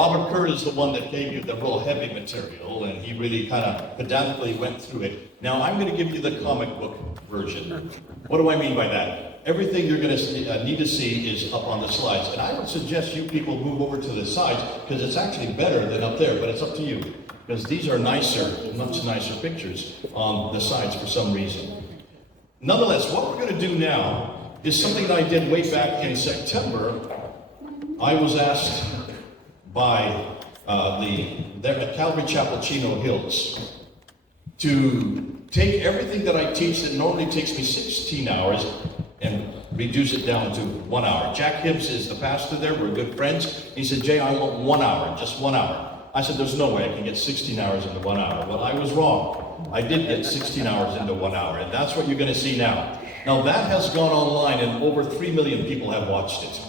Robert Kerr is the one that gave you the real heavy material, and he really kind of pedantically went through it. Now I'm going to give you the comic book version. What do I mean by that? Everything you're going to need to see is up on the slides, and I would suggest you people move over to the sides because it's actually better than up there, but it's up to you because these are nicer, much nicer pictures on the sides for some reason. Nonetheless, what we're going to do now is something that I did way back in September. I was asked by there at Calvary Chapel, Chino Hills, to take everything that I teach that normally takes me 16 hours and reduce it down to 1 hour. Jack Hibbs is the pastor there, we're good friends. He said, Jay, I want 1 hour, just 1 hour. I said, there's no way I can get 16 hours into 1 hour. Well, I was wrong. I did get 16 hours into 1 hour, and that's what you're going to see now. Now that has gone online, and over 3 million people have watched it.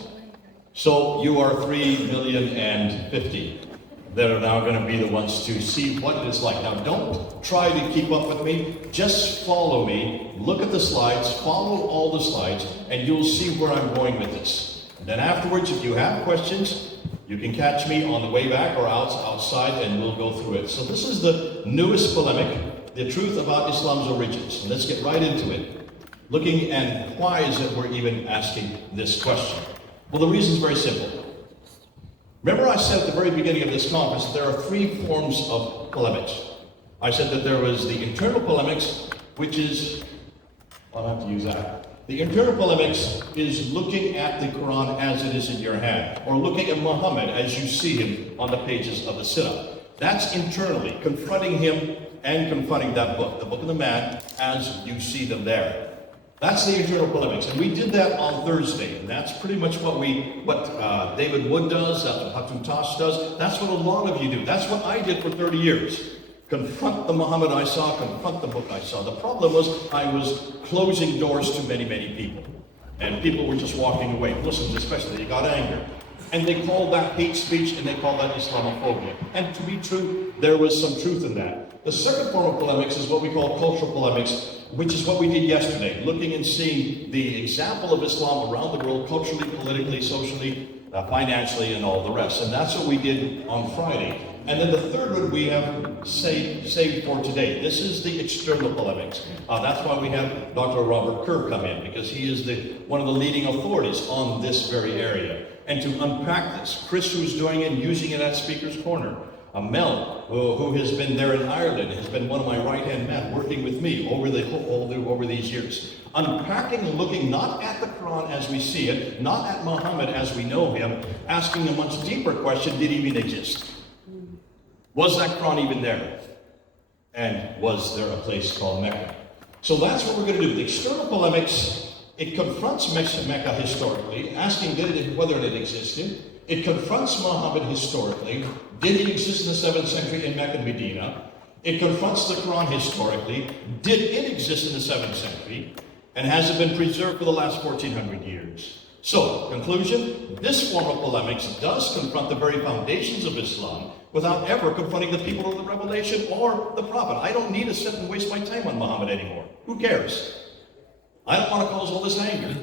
So you are 3,050,000 that are now going to be the ones to see what it is like. Now don't try to keep up with me, just follow me, look at the slides, follow all the slides, and you'll see where I'm going with this. And then afterwards, if you have questions, you can catch me on the way back or outside and we'll go through it. So this is the newest polemic, the truth about Islam's origins. And let's get right into it. Looking at why is it we're even asking this question? Well, the reason is very simple. Remember I said at the very beginning of this conference that there are 3 forms of polemics. I said that there was the internal polemics, which is, I'll have to use that. The internal polemics is looking at the Qur'an as it is in your hand, or looking at Muhammad as you see him on the pages of the Sirah. That's internally, confronting him and confronting that book, the Book of the Man, as you see them there. That's the internal polemics, and we did that on Thursday, and that's pretty much what David Wood does, that's what Hatun Tash does, that's what a lot of you do, that's what I did for 30 years. Confront the Muhammad I saw, confront the book I saw. The problem was I was closing doors to many, many people, and people were just walking away. Muslims especially, they got angry. And they called that hate speech, and they called that Islamophobia. And to be true, there was some truth in that. The second form of polemics is what we call cultural polemics, which is what we did yesterday, looking and seeing the example of Islam around the world, culturally, politically, socially, financially, and all the rest. And that's what we did on Friday. And then the third one we have saved for today. This is the external polemics. That's why we have Dr. Robert Kerr come in, because he is one of the leading authorities on this very area. And to unpack this, Chris, who's doing it and using it at Speaker's Corner, Mel, who has been there in Ireland, has been one of my right-hand men working with me over these years. Unpacking and looking not at the Quran as we see it, not at Muhammad as we know him, asking a much deeper question, did he even exist? Was that Quran even there? And was there a place called Mecca? So that's what we're going to do. The external polemics, it confronts Mecca historically, asking whether it existed. It confronts Muhammad historically. Did he exist in the 7th century in Mecca and Medina? It confronts the Quran historically. Did it exist in the 7th century? And has it been preserved for the last 1400 years? So, conclusion, this form of polemics does confront the very foundations of Islam without ever confronting the people of the Revelation or the Prophet. I don't need to sit and waste my time on Muhammad anymore. Who cares? I don't want to cause all this anger.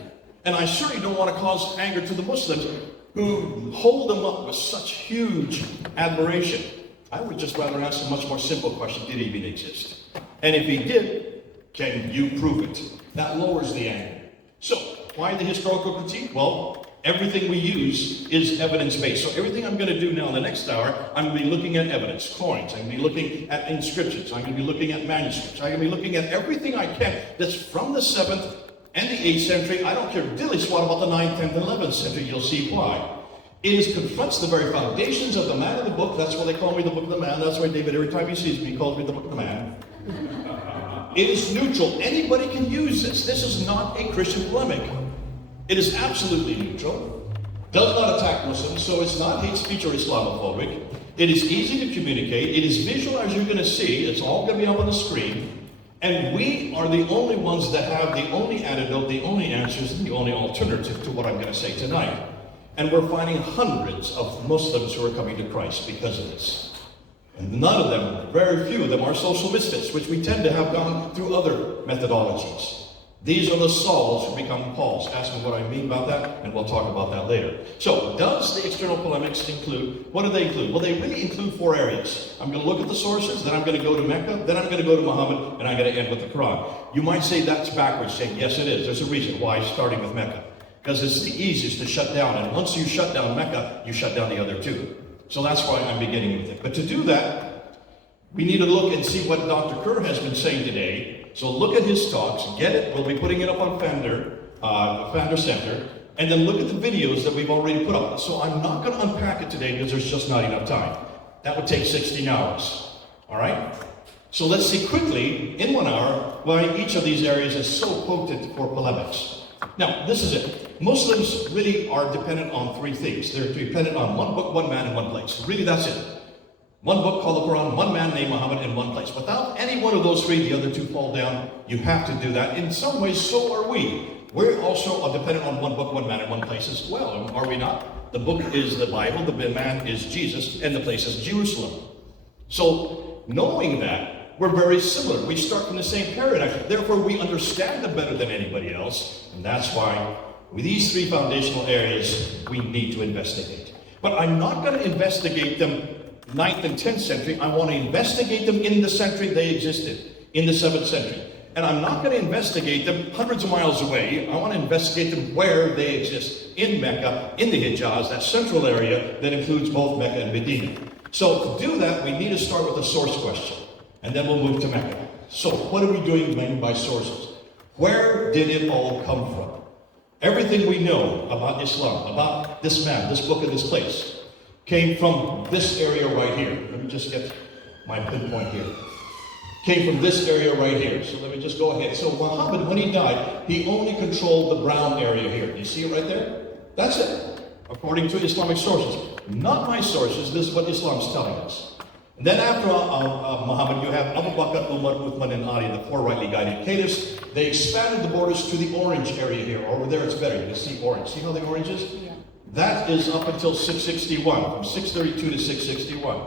And I certainly don't want to cause anger to the Muslims who hold him up with such huge admiration. I would just rather ask a much more simple question, did he even exist? And if he did, can you prove it? That lowers the anger. So, why the historical critique? Well, everything we use is evidence-based. So everything I'm going to do now in the next hour, I'm going to be looking at evidence, coins, I'm going to be looking at inscriptions, I'm going to be looking at manuscripts, I'm going to be looking at everything I can that's from the 7th and the 8th century. I don't care diddly squat about the 9th, 10th, and 11th century. You'll see why. It confronts the very foundations of the man of the book. That's why they call me the Book of the Man. That's why David, every time he sees me, he calls me the Book of the Man. It is neutral. Anybody can use this. This is not a Christian polemic. It is absolutely neutral. Does not attack Muslims, so it's not hate speech or Islamophobic. It is easy to communicate. It is visual, as you're going to see. It's all going to be up on the screen. And we are the only ones that have the only antidote, the only answers, and the only alternative to what I'm going to say tonight. And we're finding hundreds of Muslims who are coming to Christ because of this. And none of them, very few of them, are social mystics, which we tend to have gone through other methodologies. These are the Sauls who become Pauls. Ask me what I mean about that, and we'll talk about that later. So, does the external polemics include, what do they include? Well, they really include 4 areas. I'm going to look at the sources, then I'm going to go to Mecca, then I'm going to go to Muhammad, and I'm going to end with the Quran. You might say that's backwards, saying, yes, it is. There's a reason why starting with Mecca. Because it's the easiest to shut down, and once you shut down Mecca, you shut down the other 2. So that's why I'm beginning with it. But to do that, we need to look and see what Dr. Kerr has been saying today. So look at his talks, get it. We'll be putting it up on Pfander, Pfander Center, and then look at the videos that we've already put up. So I'm not going to unpack it today because there's just not enough time. That would take 16 hours. All right? So let's see quickly, in 1 hour, why each of these areas is so potent for polemics. Now, this is it. Muslims really are dependent on 3 things. They're dependent on 1 book, 1 man, and 1 place. Really, that's it. 1 book called the Quran, 1 man named Muhammad, and 1 place. Without any one of those 3, the other 2 fall down. You have to do that. In some ways, so are we. We're also dependent on 1 book, 1 man, and 1 place as well, are we not? The book is the Bible, the man is Jesus, and the place is Jerusalem. So, knowing that, we're very similar. We start from the same paradigm. Therefore, we understand them better than anybody else. And that's why, with these 3 foundational areas, we need to investigate. But I'm not going to investigate them 9th and 10th century. I want to investigate them in the century they existed, in the 7th century. And I'm not going to investigate them hundreds of miles away. I want to investigate them where they exist, in Mecca, in the Hijaz, that central area that includes both Mecca and Medina. So to do that, we need to start with a source question, and then we'll move to Mecca. So what are we doing by sources? Where did it all come from? Everything we know about Islam, about this man, this book, and this place, came from this area right here. Let me just get my pinpoint here. Came from this area right here. So let me just go ahead. So Muhammad, when he died, he only controlled the brown area here. You see it right there? That's it, according to Islamic sources. Not my sources. This is what Islam's telling us. And then after Muhammad, you have Abu Bakr, Umar, Uthman, and Ali, the 4 rightly guided caliphs. They expanded the borders to the orange area here. Over there it's better. You see orange. See how the orange is? Yeah. That is up until 661, from 632 to 661.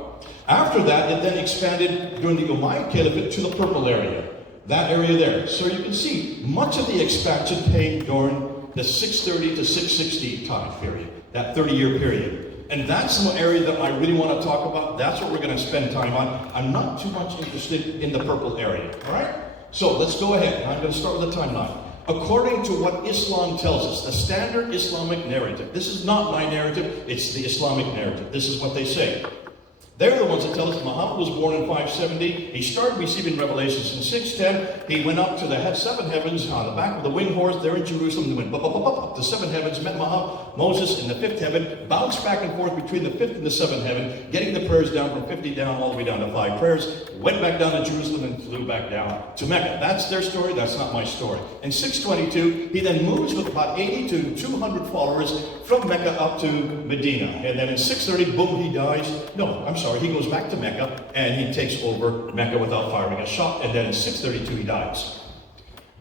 After that, it then expanded during the Umayyad Caliphate to the purple area, that area there. So you can see, much of the expansion came during the 630 to 660 time period, that 30-year period. And that's the area that I really want to talk about. That's what we're going to spend time on. I'm not too much interested in the purple area, all right? So let's go ahead. I'm going to start with the timeline. According to what Islam tells us, the standard Islamic narrative, this is not my narrative, it's the Islamic narrative. This is what they say. They're the ones that tell us Muhammad was born in 570. He started receiving revelations in 610. He went up to the 7 heavens on the back of the winged horse there in Jerusalem. He went up to 7 heavens, met Moses in the 5th heaven, bounced back and forth between the 5th and the 7th heaven, getting the prayers down from 50 down all the way down to 5 prayers, went back down to Jerusalem and flew back down to Mecca. That's their story, that's not my story. In 622, he then moves with about 80 to 200 followers from Mecca up to Medina. And then in 630, boom, he dies. No, I'm sorry, he goes back to Mecca and he takes over Mecca without firing a shot. And then in 632, he dies.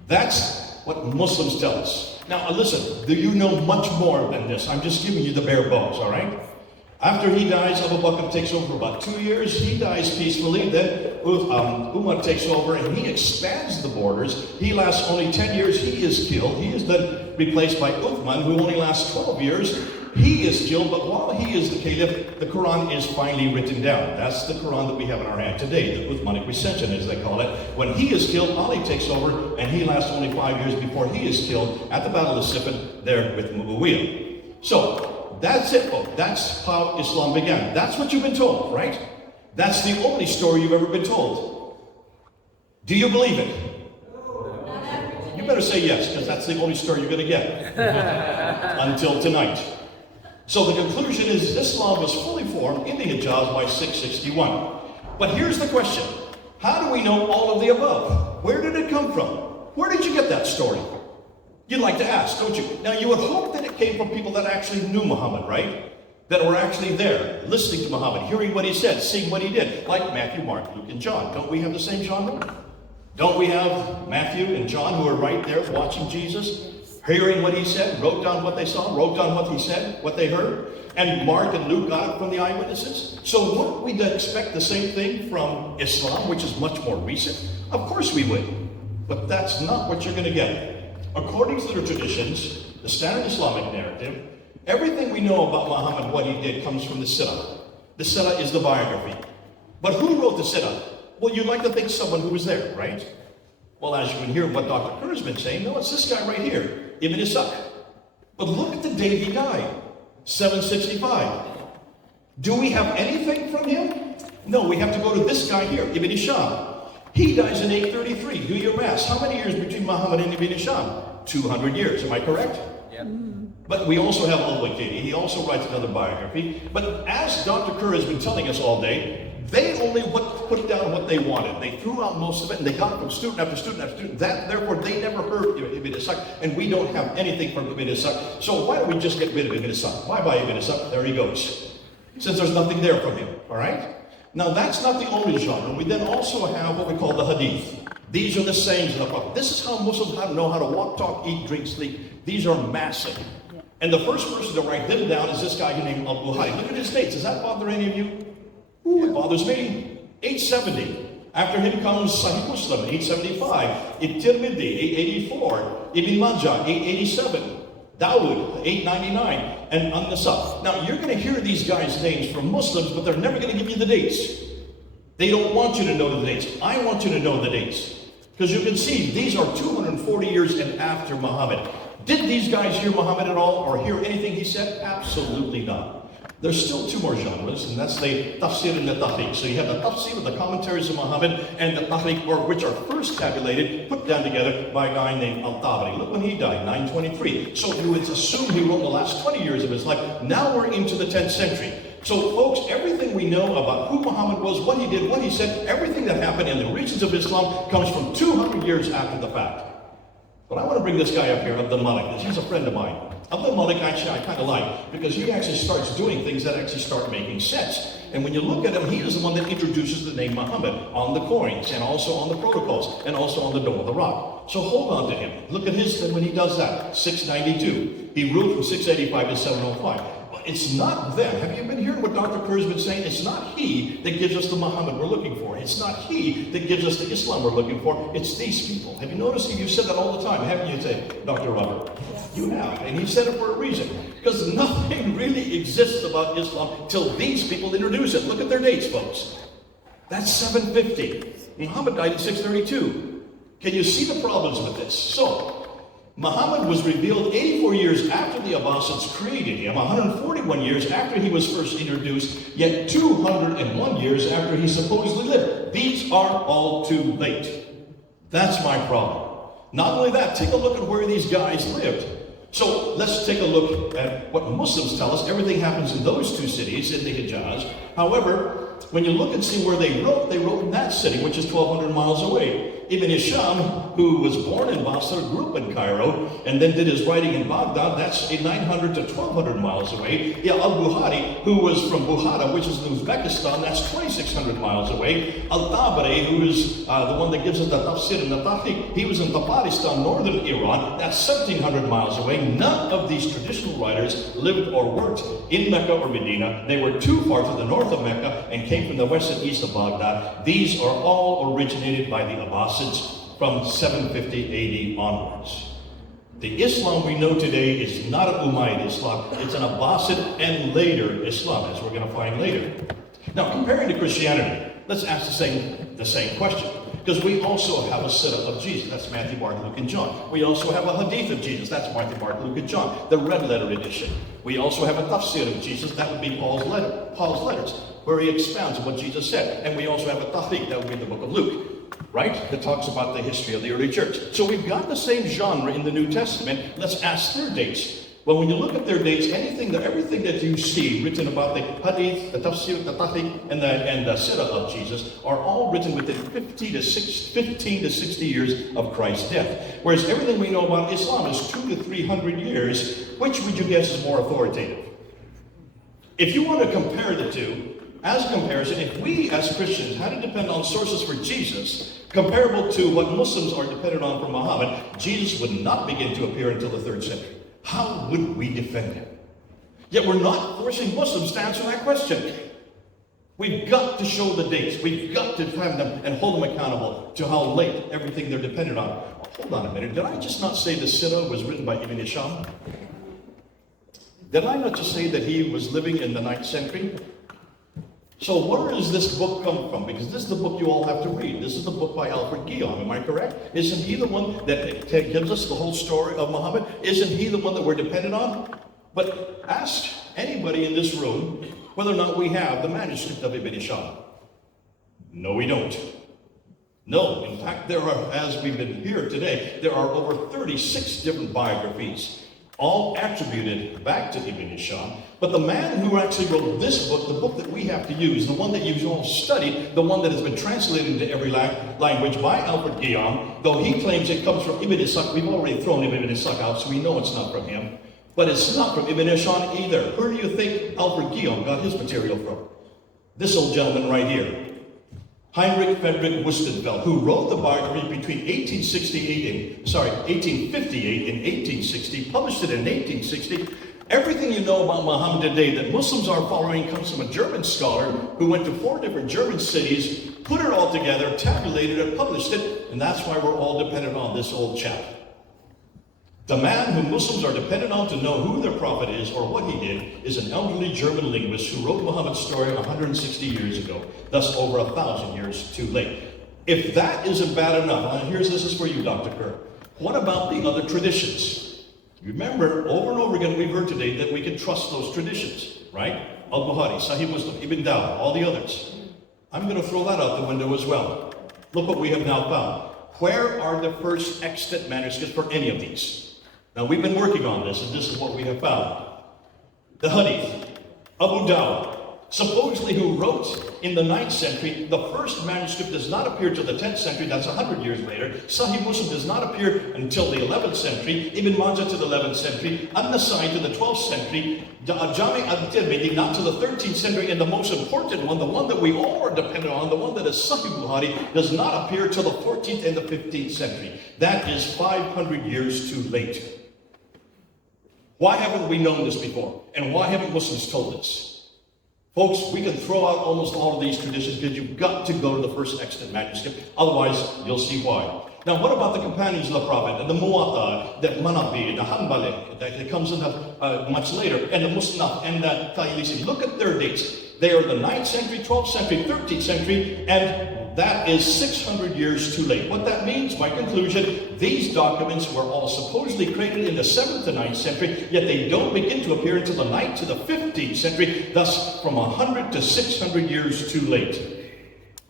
That's what Muslims tell us. Now, listen, do you know much more than this? I'm just giving you the bare bones, all right? After he dies, Abu Bakr takes over for about 2 years. He dies peacefully. Then Umar takes over and he expands the borders. He lasts only 10 years. He is killed. He is then replaced by Uthman, who only lasts 12 years. He is killed, but while he is the caliph, the Quran is finally written down. That's the Quran that we have in our hand today, the Uthmanic recension, as they call it. When he is killed, Ali takes over, and he lasts only 5 years before he is killed at the Battle of Siffin there with Muawiyah. So, that's it, folks. That's how Islam began. That's what you've been told, right? That's the only story you've ever been told. Do you believe it? You better say yes, because that's the only story you're going to get until tonight. So the conclusion is Islam was fully formed in the Hijaz by 661. But here's the question. How do we know all of the above? Where did it come from? Where did you get that story? You'd like to ask, don't you? Now, you would hope that it came from people that actually knew Muhammad, right? That were actually there, listening to Muhammad, hearing what he said, seeing what he did, like Matthew, Mark, Luke, and John. Don't we have the same genre? Don't we have Matthew and John who are right there watching Jesus, hearing what he said, wrote down what they saw, wrote down what he said, what they heard? And Mark and Luke got it from the eyewitnesses. So wouldn't we expect the same thing from Islam, which is much more recent? Of course we would. But that's not what you're going to get. According to their traditions, the standard Islamic narrative, everything we know about Muhammad, what he did, comes from the Sirah. The Sirah is the biography. But who wrote the Sirah? Well, you'd like to think someone who was there, right? Well, as you can hear what Dr. Kerr has been saying, no, it's this guy right here, Ibn Ishaq. But look at the date he died, 765. Do we have anything from him? No, we have to go to this guy here, Ibn Hisham. He dies in 833. Do your math. How many years between Muhammad and Ibn Hisham? 200 years, am I correct? Yeah. But we also have Al-Waqidi. He also writes another biography. But as Dr. Kerr has been telling us all day, they only put down what they wanted. They threw out most of it, and they got it from student after student after student. Therefore, they never heard Ibn Ishaq, and we don't have anything from Ibn Ishaq. So why don't we just get rid of Ibn Ishaq? Bye-bye, Ibn Ishaq. There he goes. Since there's nothing there from him, all right? Now, that's not the only genre. We then also have what we call the hadith. These are the sayings of the Prophet. This is how Muslims know how to walk, talk, eat, drink, sleep. These are massive. And the first person to write them down is this guy named Al-Buhari. Look at his dates. Does that bother any of you? Ooh, it bothers me. 870. After him comes Sahih Muslim, 875. At-Tirmidhi, 884. Ibn Majah, 887. Dawood, 899. And An-Nasab. Now, you're going to hear these guys' names from Muslims, but they're never going to give you the dates. They don't want you to know the dates. I want you to know the dates. Because you can see, these are 240 years and after Muhammad. Did these guys hear Muhammad at all, or hear anything he said? Absolutely not. There's still two more genres, and that's the tafsir and the tahriq. So you have the tafsir with the commentaries of Muhammad, and the tahriq, which are first tabulated, put down together by a guy named Al-Tabari. Look when he died, 923. So you would assume he wrote in the last 20 years of his life. Now we're into the 10th century. So folks, everything we know about who Muhammad was, what he did, what he said, everything that happened in the regions of Islam comes from 200 years after the fact. But I want to bring this guy up here, Abdul Malik. He's a friend of mine. Abdul Malik, actually, I kind of like, because he actually starts doing things that actually start making sense. And when you look at him, he is the one that introduces the name Muhammad on the coins, and also on the protocols, and also on the Dome of the Rock. So hold on to him. Look at his thing when he does that, 692. He ruled from 685 to 705. It's not them. Have you been hearing what Dr. Kerr has been saying? It's not he that gives us the Muhammad we're looking for. It's not he that gives us the Islam we're looking for. It's these people. Have you noticed? You've said that all the time, haven't you, Dr. Robert? Yes. You have. And he said it for a reason. Because nothing really exists about Islam till these people introduce it. Look at their dates, folks. That's 750. Muhammad died in 632. Can you see the problems with this? So, Muhammad was revealed 84 years after the Abbasids created him, 141 years after he was first introduced, yet 201 years after he supposedly lived. These are all too late. That's my problem. Not only that, take a look at where these guys lived. So let's take a look at what Muslims tell us. Everything happens in those two cities in the Hijaz. However, when you look and see where they wrote in that city, which is 1,200 miles away. Ibn Hisham, who was born in Basra, grew up in Cairo, and then did his writing in Baghdad. That's 900 to 1,200 miles away. Yeah, Al-Buhari, who was from Bukhara, which is in Uzbekistan, that's 2,600 miles away. Al-Tabari, who is the one that gives us the tafsir and the tahriq, he was in Tabaristan, northern Iran. That's 1,700 miles away. None of these traditional writers lived or worked in Mecca or Medina. They were too far to the north of Mecca and came from the west and east of Baghdad. These are all originated by the Abbasids from 750 AD onwards. The Islam we know today is not an Umayyad Islam. It's an Abbasid and later Islam, as we're going to find later. Now, comparing to Christianity, let's ask the same question. Because we also have a Sirah of Jesus. That's Matthew, Mark, Luke, and John. We also have a Hadith of Jesus. That's Matthew, Mark, Luke, and John. The red letter edition. We also have a Tafsir of Jesus. That would be Paul's letters, where he expounds on what Jesus said. And we also have a Tahriq. That would be the book of Luke, right? That talks about the history of the early church. So we've got the same genre in the New Testament. Let's ask their dates. Well, when you look at their dates, everything that you see written about the Hadith, the Tafsir, the Tahriq, and the Sirah of Jesus are all written within 15 to 60 years of Christ's death. Whereas everything we know about Islam is 200 to 300 years. Which would you guess is more authoritative? If you want to compare the two, as a comparison, if we as Christians had to depend on sources for Jesus, comparable to what Muslims are dependent on for Muhammad, Jesus would not begin to appear until the 3rd century. How would we defend him? Yet we're not forcing Muslims to answer that question. We've got to show the dates. We've got to defend them and hold them accountable to how late everything they're dependent on. hold on a minute, did I just not say the Sirah was written by Ibn Hisham? Did I not just say that he was living in the 9th century? So where does this book come from? Because this is the book you all have to read. This is the book by Alfred Guillaume, am I correct? Isn't he the one that gives us the whole story of Muhammad? Isn't he the one that we're dependent on? But ask anybody in this room whether or not we have the manuscript of Ibn Hisham. No, we don't. No, in fact, there are, as we've been here today, there are over 36 different biographies, all attributed back to Ibn Hisham. But the man who actually wrote this book, the book that we have to use, the one that you've all studied, the one that has been translated into every language by Alfred Guillaume, though he claims it comes from Ibn Ishaq, we've already thrown Ibn Ishaq out, so we know it's not from him. But it's not from Ibn Hisham either. Where do you think Alfred Guillaume got his material from? This old gentleman right here. Heinrich Friedrich Wustenfeld, who wrote the biography between 1858 and 1860, published it in 1860. Everything you know about Muhammad today that Muslims are following comes from a German scholar who went to 4 different German cities, put it all together, tabulated it, published it, and that's why we're all dependent on this old chap. The man who Muslims are dependent on to know who their prophet is or what he did is an elderly German linguist who wrote Muhammad's story 160 years ago, thus over 1,000 years too late. If that isn't bad enough, and this is for you, Dr. Kerr, what about the other traditions? Remember, over and over again, we've heard today that we can trust those traditions, right? Al-Bukhari, Sahih Muslim, Ibn Dawud, all the others. I'm going to throw that out the window as well. Look what we have now found. Where are the first extant manuscripts for any of these? Now, we've been working on this, and this is what we have found. The Hadith, Abu Dawud, supposedly who wrote in the 9th century, the first manuscript does not appear till the 10th century, that's 100 years later. Sahih Muslim does not appear until the 11th century, Ibn Majah to the 11th century, An-Nasai to the 12th century, Jami al-Tirmidhi not to the 13th century, and the most important one, the one that we all are dependent on, the one that is Sahih Bukhari, does not appear till the 14th and the 15th century. That is 500 years too late. Why haven't we known this before? And why haven't Muslims told us? Folks, we can throw out almost all of these traditions because you've got to go to the first extant manuscript. Otherwise, you'll see why. Now, what about the companions of the Prophet, and the Muwatta, the Manabi, the Hanbali, that comes in much later, and the Musnad, and the Tayalisi? Look at their dates. They are the 9th century, 12th century, 13th century, and that is 600 years too late. What that means, my conclusion, these documents were all supposedly created in the 7th to 9th century, yet they don't begin to appear until the 9th to the 15th century, thus from 100 to 600 years too late.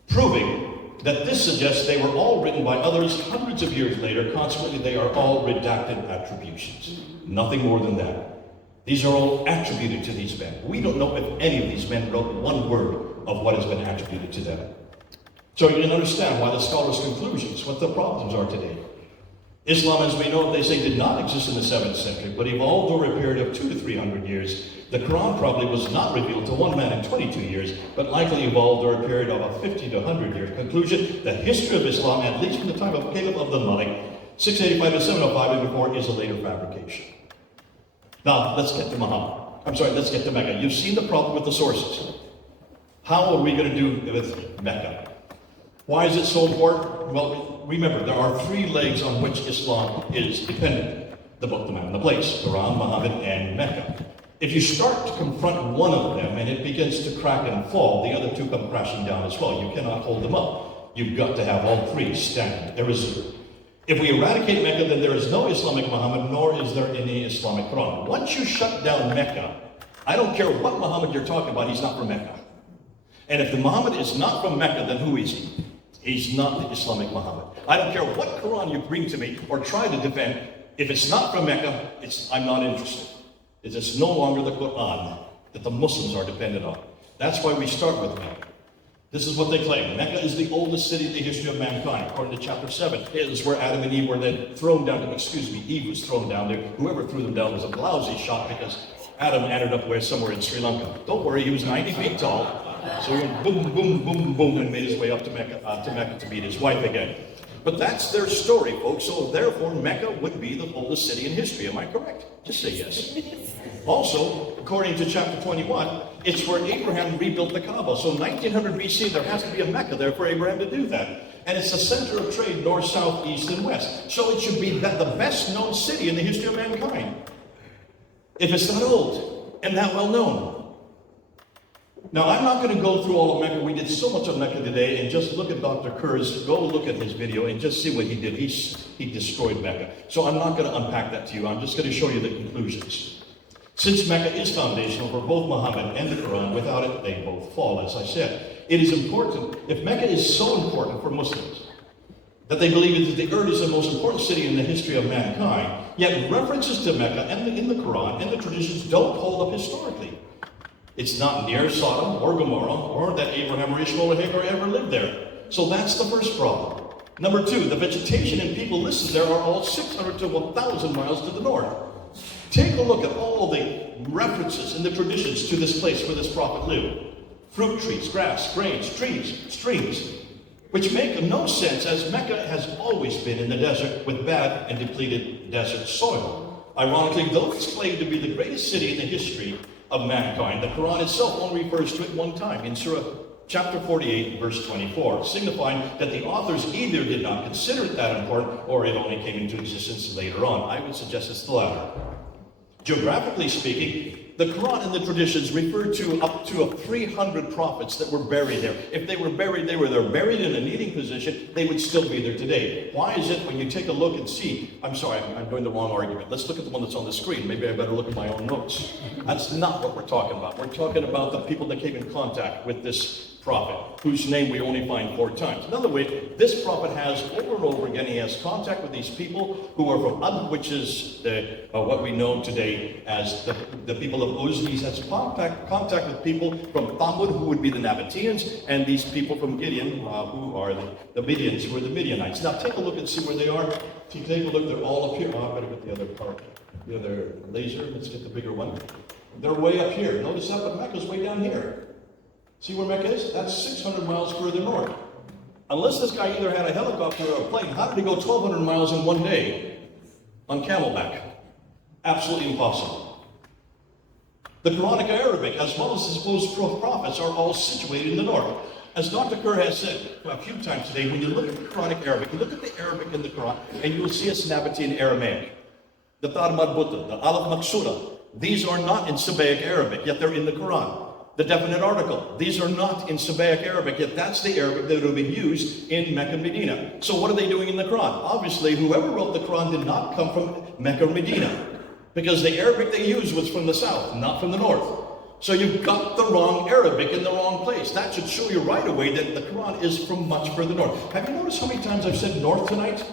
Proving that this suggests they were all written by others hundreds of years later, consequently they are all redacted attributions. Nothing more than that. These are all attributed to these men. We don't know if any of these men wrote one word of what has been attributed to them. So you can understand why the scholars' conclusions, what the problems are today. Islam, as we know, they say, did not exist in the 7th century, but evolved over a period of 200 to 300 years. The Qur'an probably was not revealed to one man in 22 years, but likely evolved over a period of a 50 to 100 year conclusion. The history of Islam, at least from the time of Caleb of the Malik, 685 to 705 and before, is a later fabrication. Now, let's get to let's get to Mecca. You've seen the problem with the sources. How are we going to do with Mecca? Why is it so important? Well, remember, there are 3 legs on which Islam is dependent. The book, the man, and the place. Quran, Muhammad, and Mecca. If you start to confront one of them and it begins to crack and fall, the other 2 come crashing down as well. You cannot hold them up. You've got to have all 3 standing. If we eradicate Mecca, then there is no Islamic Muhammad, nor is there any Islamic Quran. Once you shut down Mecca, I don't care what Muhammad you're talking about, he's not from Mecca. And if the Muhammad is not from Mecca, then who is he? He's not the Islamic Muhammad. I don't care what Quran you bring to me or try to defend. If it's not from Mecca, I'm not interested. It's no longer the Qur'an that the Muslims are dependent on. That's why we start with Mecca. This is what they claim. Mecca is the oldest city in the history of mankind. According to chapter 7, it is where Adam and Eve were then thrown down. Eve was thrown down there. Whoever threw them down was a lousy shot because Adam ended up somewhere in Sri Lanka. Don't worry, he was 90 feet tall. So he went boom, boom, boom, boom, and made his way up to Mecca to meet his wife again. But that's their story, folks. So therefore, Mecca would be the oldest city in history. Am I correct? Just say yes. Also, according to chapter 21, it's where Abraham rebuilt the Kaaba. So 1900 BC, there has to be a Mecca there for Abraham to do that. And it's the center of trade, north, south, east, and west. So it should be the best known city in the history of mankind. If it's not old and that well known. Now, I'm not going to go through all of Mecca. We did so much of Mecca today, and just look at Dr. Kerr's, go look at his video and just see what he did. He destroyed Mecca. So I'm not going to unpack that to you. I'm just going to show you the conclusions. Since Mecca is foundational for both Muhammad and the Qur'an, without it, they both fall, as I said. It is important, if Mecca is so important for Muslims, that they believe that the earth is the most important city in the history of mankind, yet references to Mecca and in the Qur'an and the traditions don't hold up historically. It's not near Sodom or Gomorrah, or that Abraham or Ishmael or Hagar ever lived there. So that's the first problem. Number two, the vegetation and people listed there are all 600 to 1,000 miles to the north. Take a look at all the references and the traditions to this place where this prophet lived. Fruit trees, grass, grains, trees, streams, which make no sense, as Mecca has always been in the desert with bad and depleted desert soil. Ironically, though it's claimed to be the greatest city in the history of mankind, the Quran itself only refers to it one time, in Surah chapter 48, verse 24, signifying that the authors either did not consider it that important, or it only came into existence later on. I would suggest it's the latter. Geographically speaking, the Quran and the traditions refer to up to 300 prophets that were buried there. If they were buried, they were there buried in a kneeling position, they would still be there today. Why is it when you take a look and see, I'm sorry, I'm doing the wrong argument. Let's look at the one that's on the screen. Maybe I better look at my own notes. That's not what we're talking about. We're talking about the people that came in contact with this prophet, whose name we only find 4 times. In other words, this prophet has over and over again, he has contact with these people who are from Abut, which is what we know today as the people of Uz. He has contact with people from Thamud, who would be the Nabateans, and these people from Gideon, who are the Midians, who are the Midianites. Now take a look and see where they are. Take a look, they're all up here. Oh, I better get the other part, the other laser. Let's get the bigger one. They're way up here. Notice that, but Mecca's way down here. See where Mecca is? That's 600 miles further north. Unless this guy either had a helicopter or a plane, how did he go 1,200 miles in one day on camelback? Absolutely impossible. The Quranic Arabic, as well as the supposed prophets, are all situated in the north. As Dr. Kerr has said a few times today, when you look at the Quranic Arabic, you look at the Arabic in the Quran, and you will see a Nabatean Aramaic. The Tar Marbuta, the Alaf Maksura, these are not in Sabbaic Arabic, yet they're in the Quran. The definite article, these are not in Sabbaic Arabic, yet that's the Arabic that would have been used in Mecca and Medina. So what are they doing in the Quran? Obviously, whoever wrote the Quran did not come from Mecca or Medina, because the Arabic they used was from the south, not from the north. So you've got the wrong Arabic in the wrong place. That should show you right away that the Quran is from much further north. Have you noticed how many times I've said north tonight?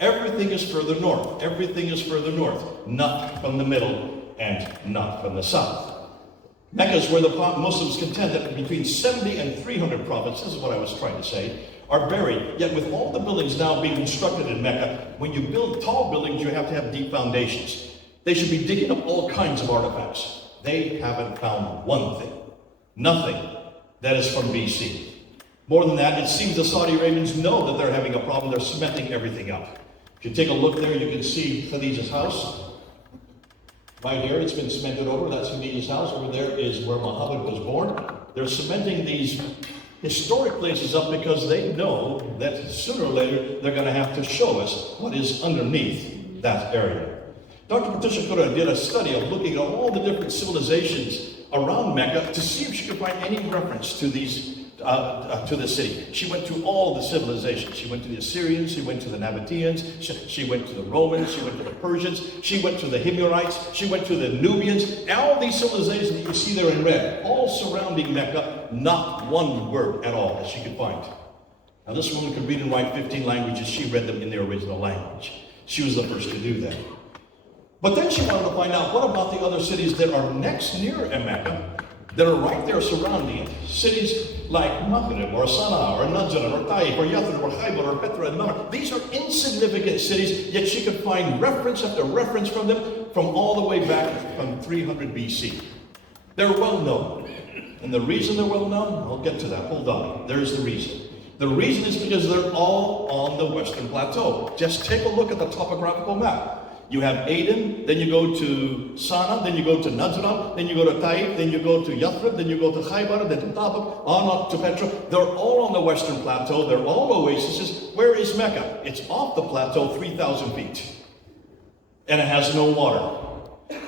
Everything is further north. Everything is further north, not from the middle and not from the south. Mecca is where the Muslims contend that between 70 and 300 prophets, this is what I was trying to say, are buried. Yet with all the buildings now being constructed in Mecca, when you build tall buildings, you have to have deep foundations. They should be digging up all kinds of artifacts. They haven't found one thing, nothing that is from BC. More than that, it seems the Saudi Arabians know that they're having a problem. They're cementing everything up. If you take a look there, you can see Khadija's house. Right here, it's been cemented over. That's Khadija's house. Over there is where Muhammad was born. They're cementing these historic places up because they know that sooner or later they're going to have to show us what is underneath that area. Dr. Patricia Kura did a study of looking at all the different civilizations around Mecca to see if she could find any reference to these to the city. She went to all the civilizations. She went to the Assyrians, she went to the Nabateans, she went to the Romans, she went to the Persians, she went to the Himyarites, she went to the Nubians. All these civilizations that you see there in red, all surrounding Mecca, not one word at all that she could find. Now this woman could read and write 15 languages. She read them in their original language. She was the first to do that. But then she wanted to find out, what about the other cities that are next near Mecca, that are right there surrounding it? Cities like Maghrib or Sana'a or Najran or Taif or Yathrib or Khaybar or Petra and Namr. These are insignificant cities, yet she could find reference after reference from them from all the way back from 300 BC. They're well known. And the reason they're well known, I'll get to that, hold on. There's the reason. The reason is because they're all on the Western Plateau. Just take a look at the topographical map. You have Aden, then you go to Sana, then you go to Najran, then you go to Taif, then you go to Yathrib, then you go to Khaybar, then to Tabuk, on up to Petra. They're all on the western plateau. They're all oases. Where is Mecca? It's off the plateau 3,000 feet. And it has no water.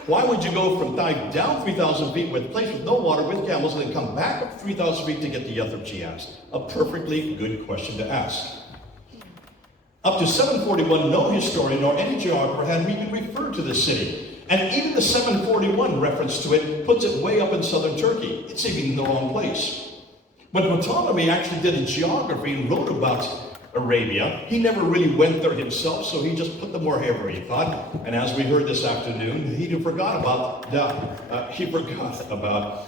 Why would you go from Taif down 3,000 feet with a place with no water, with camels, and then come back up 3,000 feet to get to Yathrib, she asked. A perfectly good question to ask. Up to 741, no historian nor any geographer had even referred to this city. And even the 741 reference to it puts it way up in southern Turkey. It's even in the wrong place. When Ptolemy actually did a geography and wrote about Arabia, he never really went there himself, so he just put them wherever he thought. And as we heard this afternoon, he forgot about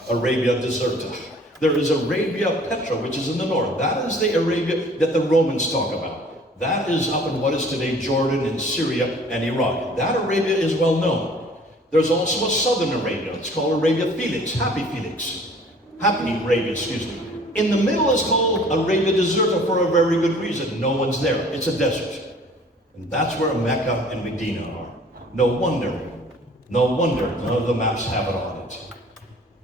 Arabia Deserta. There is Arabia Petra, which is in the north. That is the Arabia that the Romans talk about. That is up in what is today Jordan and Syria and Iraq. That Arabia is well known. There's also a southern Arabia. It's called Arabia Felix, Happy Arabia, excuse me. In the middle is called Arabia Deserta for a very good reason. No one's there. It's a desert. And that's where Mecca and Medina are. No wonder none of the maps have it on it.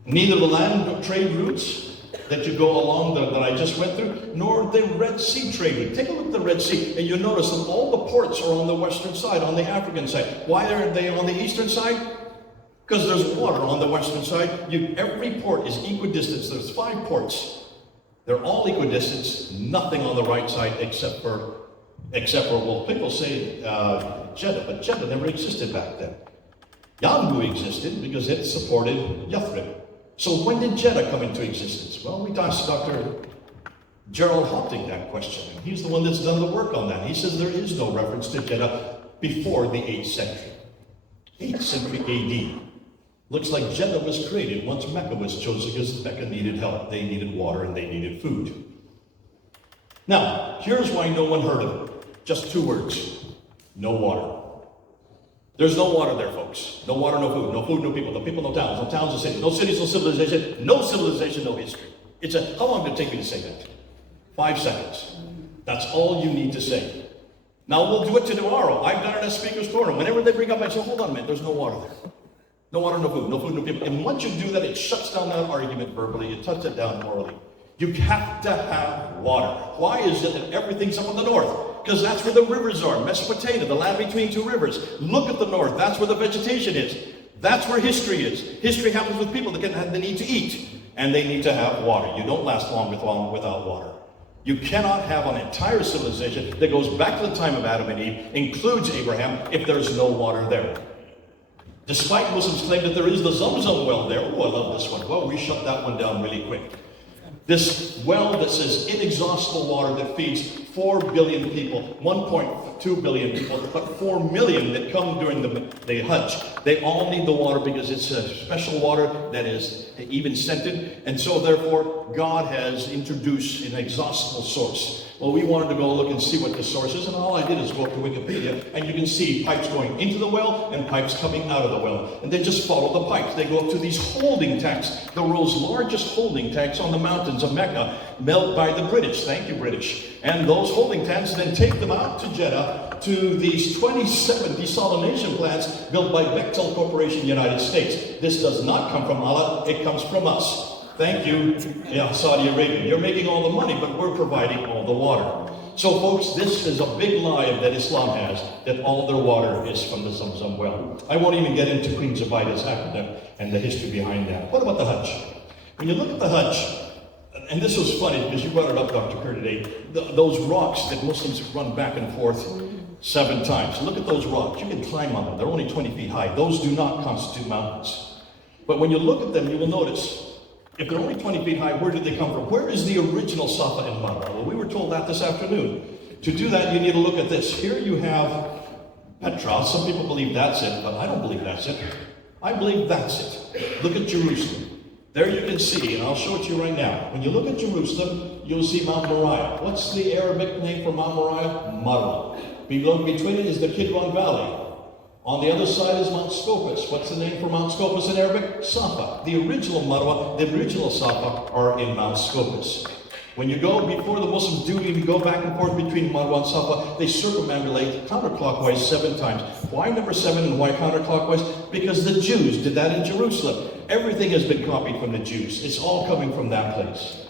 Neither the land trade routes that you go along that I just went through, nor the Red Sea trading. Take a look at the Red Sea, and you'll notice that all the ports are on the western side, on the African side. Why are they on the eastern side? Because there's water on the western side. Every port is equidistant. There's 5 ports. They're all equidistant. Nothing on the right side except for well, people say Jeddah, but Jeddah never existed back then. Yanbu existed because it supported Yathrib. So when did Jeddah come into existence? Well, we asked Dr. Gerald Hopting that question. And he's the one that's done the work on that. He says there is no reference to Jeddah before the 8th century. 8th century AD. Looks like Jeddah was created once Mecca was chosen because Mecca needed help. They needed water and they needed food. Now, here's why no one heard of it. Just 2 words. No water. There's no water there, folks. No water, no food. No food, no people. No people, no towns. No towns, no cities. No cities, no civilization. No civilization, no history. How long did it take me to say that? 5 seconds. That's all you need to say. Now we'll do it tomorrow. I've done it as Speaker's Corner. Whenever they bring up, I say, hold on a minute, there's no water there. No water, no food, no people. And once you do that, it shuts down that argument verbally. It shuts it down morally. You have to have water. Why is it that everything's up in the north? Because that's where the rivers are. Mesopotamia, the land between 2 rivers. Look at the north. That's where the vegetation is. That's where history is. History happens with people that have the need to eat. And they need to have water. You don't last long without water. You cannot have an entire civilization that goes back to the time of Adam and Eve, includes Abraham, if there's no water there. Despite Muslims claim that there is the Zamzam well there. Oh, I love this one. Well, we shut that one down really quick. This well that says inexhaustible water that feeds 4 billion people, 1.2 billion people, but 4 million that come during the Hajj. They all need the water because it's a special water that is even scented. And so therefore, God has introduced an inexhaustible source. Well, we wanted to go look and see what the source is, and all I did is go up to Wikipedia, and you can see pipes going into the well and pipes coming out of the well. And they just follow the pipes. They go up to these holding tanks, the world's largest holding tanks on the mountains of Mecca, built by the British. Thank you, British. And those holding tanks then take them out to Jeddah to these 27 desalination plants built by Bechtel Corporation, United States. This does not come from Allah, it comes from us. Thank you, Saudi Arabia. You're making all the money, but we're providing all the water. So folks, this is a big lie that Islam has, that all their water is from the Zamzam well. I won't even get into Queen Zubaydah's aqueduct and the history behind that. What about the Hajj? When you look at the Hajj, and this was funny because you brought it up, Dr. Kerr, today, those rocks that Muslims run back and forth 7 times. Look at those rocks. You can climb on them. They're only 20 feet high. Those do not constitute mountains. But when you look at them, you will notice, if they're only 20 feet high, where did they come from? Where is the original Safa and Marwa? Well, we were told that this afternoon. To do that, you need to look at this. Here you have Petra. Some people believe that's it, but I don't believe that's it. I believe that's it. Look at Jerusalem. There you can see, and I'll show it to you right now. When you look at Jerusalem, you'll see Mount Moriah. What's the Arabic name for Mount Moriah? Marwa. Between it is the Kidron Valley. On the other side is Mount Scopus. What's the name for Mount Scopus in Arabic? Safa. The original Marwa, the original Safa are in Mount Scopus. When you go, before the Muslims do even go back and forth between Marwa and Safa, they circumambulate counterclockwise 7 times. Why number 7 and why counterclockwise? Because the Jews did that in Jerusalem. Everything has been copied from the Jews. It's all coming from that place.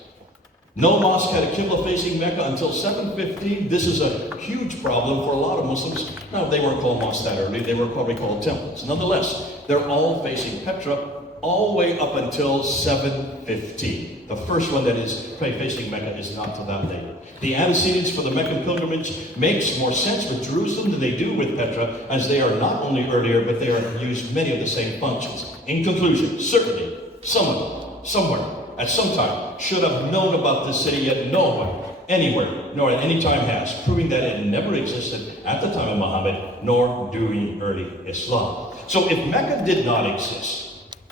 No mosque had a Qibla facing Mecca until 715. This is a huge problem for a lot of Muslims. Now, they weren't called mosques that early. They were probably called temples. Nonetheless, they're all facing Petra all the way up until 715. The first one that is facing Mecca is not till that later. The antecedents for the Meccan pilgrimage makes more sense with Jerusalem than they do with Petra, as they are not only earlier, but they are used many of the same functions. In conclusion, certainly, someone, somewhere, at some time, should have known about this city, yet no one, anywhere, nor at any time has, proving that it never existed at the time of Muhammad, nor during early Islam. So if Mecca did not exist,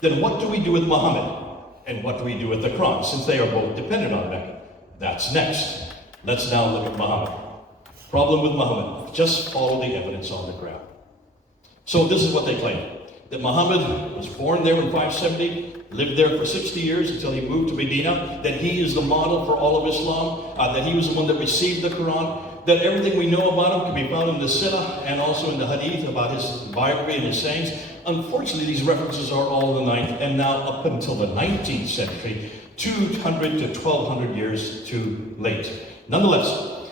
then what do we do with Muhammad? And what do we do with the Quran, since they are both dependent on Mecca? That's next. Let's now look at Muhammad. Problem with Muhammad, just follow the evidence on the ground. So this is what they claim. That Muhammad was born there in 570, lived there for 60 years until he moved to Medina, that he is the model for all of Islam, that he was the one that received the Quran, that everything we know about him can be found in the Sirah and also in the Hadith about his biography and his sayings. Unfortunately, these references are all in the 9th and now up until the 19th century, 200 to 1200 years too late. Nonetheless,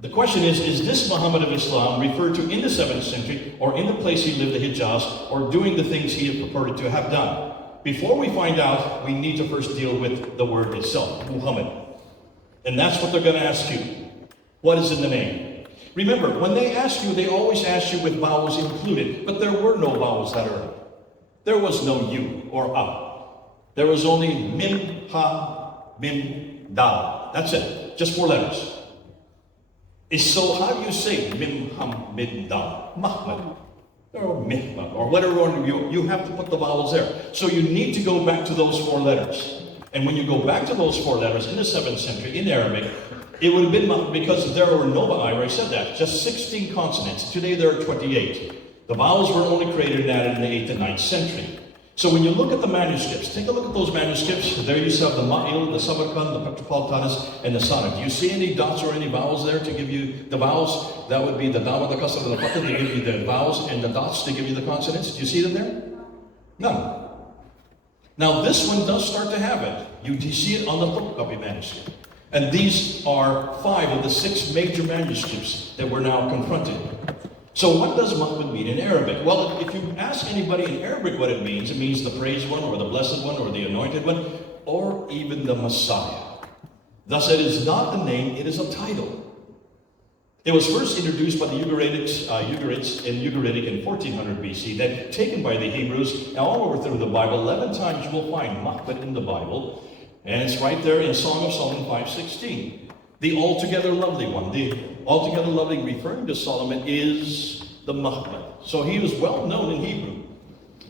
the question is this Muhammad of Islam referred to in the 7th century or in the place he lived, the Hijaz, or doing the things he had purported to have done? Before we find out, we need to first deal with the word itself, Muhammad. And that's what they're going to ask you. What is in the name? Remember, when they ask you, they always ask you with vowels included, but there were no vowels that early. There was no U or A. There was only Mim, Ha, Mim, Dal. That's it. Just 4 letters. So how do you say Mim, Ham, Mim, Dal? Mahmad. Or Mihmad, or whatever you have to put the vowels there. So you need to go back to those 4 letters. And when you go back to those 4 letters in the 7th century in Arabic, it would have been Mahmad because there were no, I already said that, just 16 consonants. Today there are 28. The vowels were only created and added in the 8th and 9th century. So when you look at the manuscripts, take a look at those manuscripts. There you have the Ma'il, the Samarkand, the Petropolitanus, and the Sonnet. Do you see any dots or any vowels there to give you the vowels? That would be the Dama, the Kasra, the Fatah, to give you the vowels, and the dots to give you the consonants. Do you see them there? None. Now this one does start to have it. You see it on the photocopy manuscript. And these are 5 of the 6 major manuscripts that we're now confronted. So what does Muhammad mean in Arabic? Well, if you ask anybody in Arabic what it means the praised one, or the blessed one, or the anointed one, or even the Messiah. Thus, it is not a name, it is a title. It was first introduced by the Ugarites in 1400 BC, then taken by the Hebrews. Now, all over through the Bible, 11 times you will find Muhammad in the Bible, and it's right there in Song of Solomon 5:16. The altogether lovely one, the altogether lovely referring to Solomon is the Muhammad. So he was well known in Hebrew.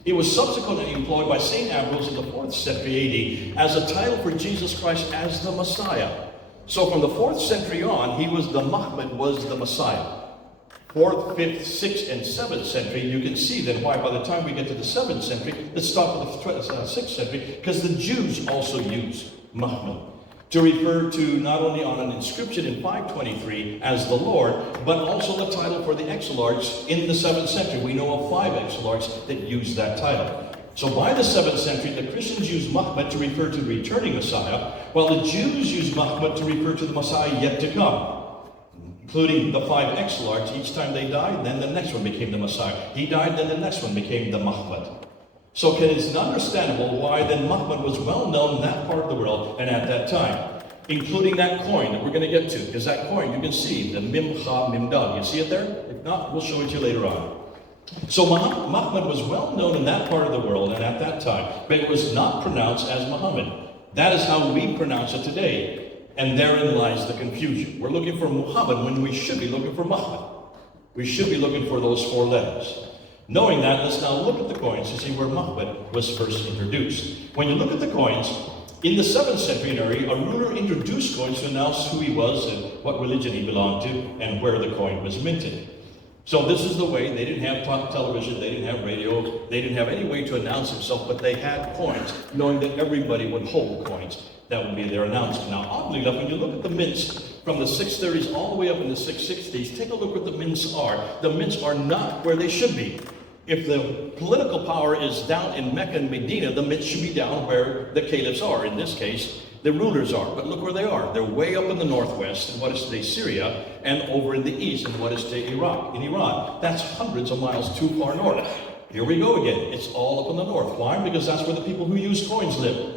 It was subsequently employed by St. Ambrose in the 4th century AD as a title for Jesus Christ as the Messiah. So from the 4th century on, Muhammad was the Messiah. 4th, 5th, 6th, and 7th century, you can see then why by the time we get to the 7th century, let's stop at the 6th century, because the Jews also use Muhammad to refer to not only on an inscription in 523 as the Lord, but also the title for the exilarchs in the 7th century. We know of 5 exilarchs that use that title. So by the 7th century, the Christians use Muhammad to refer to the returning Messiah, while the Jews use Muhammad to refer to the Messiah yet to come, including the 5 exilarchs. Each time they died, then the next one became the Messiah. He died, then the next one became the Muhammad. So it's understandable why then Muhammad was well known in that part of the world and at that time, including that coin that we're going to get to, because that coin you can see, the Mim, Ha, Mim, Dal. You see it there? If not, we'll show it to you later on. So Muhammad was well known in that part of the world and at that time, but it was not pronounced as Muhammad. That is how we pronounce it today, and therein lies the confusion. We're looking for Muhammad when we should be looking for Muhammad. We should be looking for those 4 letters. Knowing that, let's now look at the coins to see where Muhammad was first introduced. When you look at the coins, in the 7th century area, a ruler introduced coins to announce who he was and what religion he belonged to and where the coin was minted. So this is the way. They didn't have television, they didn't have radio, they didn't have any way to announce himself, but they had coins, knowing that everybody would hold coins. That would be their announcement. Now, oddly enough, when you look at the mints from the 630s all the way up in the 660s, take a look what the mints are. The mints are not where they should be. If the political power is down in Mecca and Medina, the mints should be down where the caliphs are. In this case, the rulers are. But look where they are. They're way up in the northwest, in what is today Syria, and over in the east, in what is today Iraq, in Iran. That's hundreds of miles too far north. Here we go again. It's all up in the north. Why? Because that's where the people who use coins live.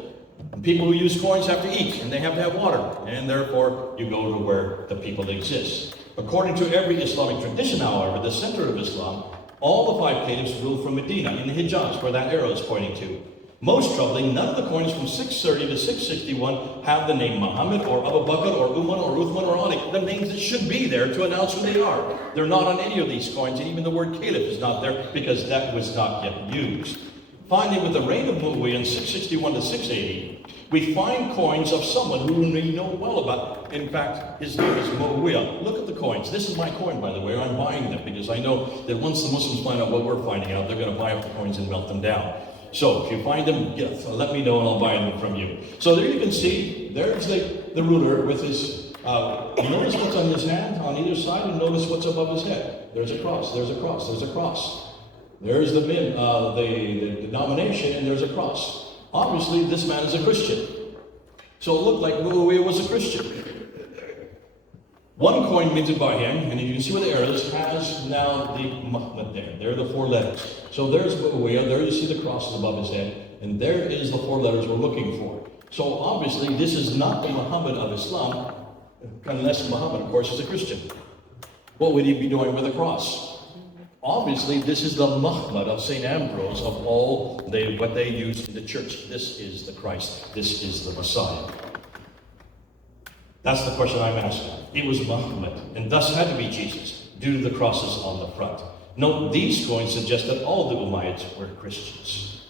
And people who use coins have to eat, and they have to have water. And therefore, you go to where the people exist. According to every Islamic tradition, however, the center of Islam, all the 5 caliphs ruled from Medina, in the Hijaz, where that arrow is pointing to. Most troubling, none of the coins from 630 to 661 have the name Muhammad or Abu Bakr or Umar or Uthman or Ali, the names that should be there to announce who they are. They're not on any of these coins, and even the word caliph is not there because that was not yet used. Finally, with the reign of Muawiyah in 661 to 680, we find coins of someone who we know well about. In fact, his name is Muawiyah. Look at the coins. This is my coin, by the way. I'm buying them because I know that once the Muslims find out what we're finding out, they're going to buy up the coins and melt them down. So if you find them, let me know and I'll buy them from you. So there you can see, there's the ruler with his, notice what's on his hand on either side and notice what's above his head. There's a cross, there's a cross, there's a cross. There's the denomination and there's a cross. Obviously, this man is a Christian. So it looked like Muawiyah was a Christian. One coin minted by him, and you can see where the arrow is, has now the Muhammad there. There are the 4 letters. So there's Muawiyah, there you see the crosses above his head, and there is the 4 letters we're looking for. So obviously, this is not the Muhammad of Islam, unless Muhammad, of course, is a Christian. What would he be doing with a cross? Obviously, this is the Muhammad of St. Ambrose of all what they use in the church. This is the Christ. This is the Messiah. That's the question I'm asking. It was Muhammad, and thus had to be Jesus, due to the crosses on the front. Note, these coins suggest that all the Umayyads were Christians.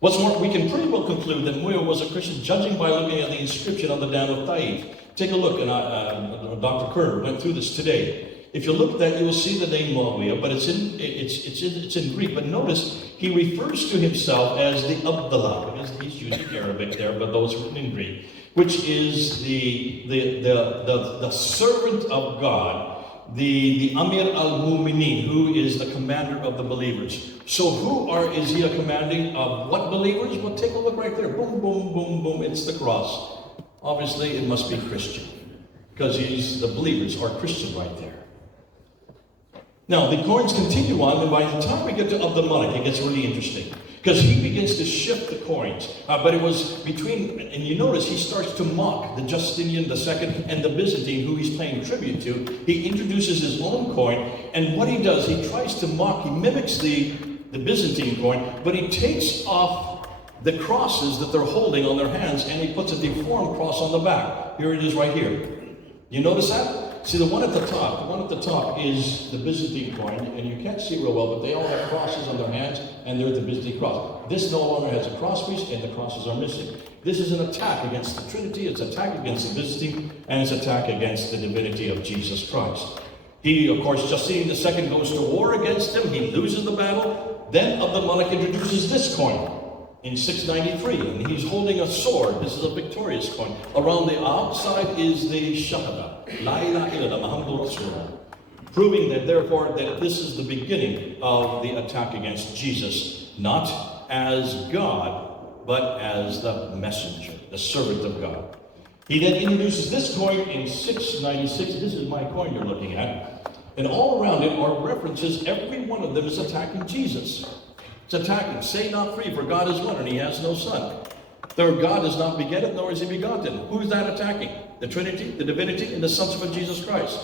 What's more, we can pretty well conclude that Muawiyah was a Christian, judging by looking at the inscription on the dam of Taif. Take a look, and Dr. Kerr went through this today. If you look at that, you will see the name Muawiyah, but it's in Greek. But notice, he refers to himself as the Abdullah, because he's using Arabic there, but those written in Greek, which is the servant of God, the Amir al-Mu'minin, who is the commander of the believers. So is he a commanding of what believers? Well, take a look right there. Boom, boom, boom, boom. It's the cross. Obviously, it must be Christian, because the believers are Christian right there. Now, the coins continue on, and by the time we get to of the monarch, it gets really interesting. Because he begins to shift the coins. But it was between, and you notice he starts to mock the Justinian II and the Byzantine, who he's paying tribute to. He introduces his own coin, and what he does, he tries to mock, he mimics the Byzantine coin, but he takes off the crosses that they're holding on their hands, and he puts a deformed cross on the back. Here it is right here. You notice that? See, the one at the top is the Byzantine coin, and you can't see real well, but they all have crosses on their hands, and they're the Byzantine cross. This no longer has a cross piece, and the crosses are missing. This is an attack against the Trinity, it's an attack against the Byzantine, and it's an attack against the divinity of Jesus Christ. He, of course, Justinian II goes to war against him, he loses the battle, then of the monarch introduces this coin in 693, and he's holding a sword. This is a victorious coin. Around the outside is the Shahada, La ilaha illallah, Muhammadur Rasulullah, proving that therefore that this is the beginning of the attack against Jesus, not as God, but as the messenger, the servant of God. He then introduces this coin in 696. This is my coin you're looking at. And all around it are references. Every one of them is attacking Jesus. It's attacking. Say not free, for God is one, and he has no son. Third, God is not begetted, nor is he begotten. Who's that attacking? The Trinity, the divinity, and the sonship of Jesus Christ.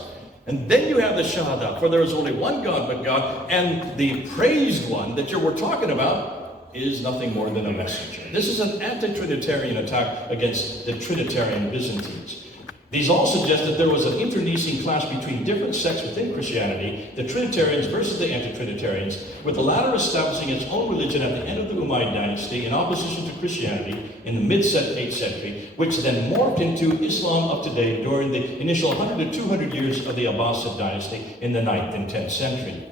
And then you have the Shahada, for there is only one God but God, and the praised one that we're talking about is nothing more than a messenger. This is an anti-Trinitarian attack against the Trinitarian Byzantines. These all suggest that there was an internecine clash between different sects within Christianity, the Trinitarians versus the anti-Trinitarians, with the latter establishing its own religion at the end of the Umayyad dynasty in opposition to Christianity in the mid-8th century, which then morphed into Islam of today during the initial 100 to 200 years of the Abbasid dynasty in the 9th and 10th century.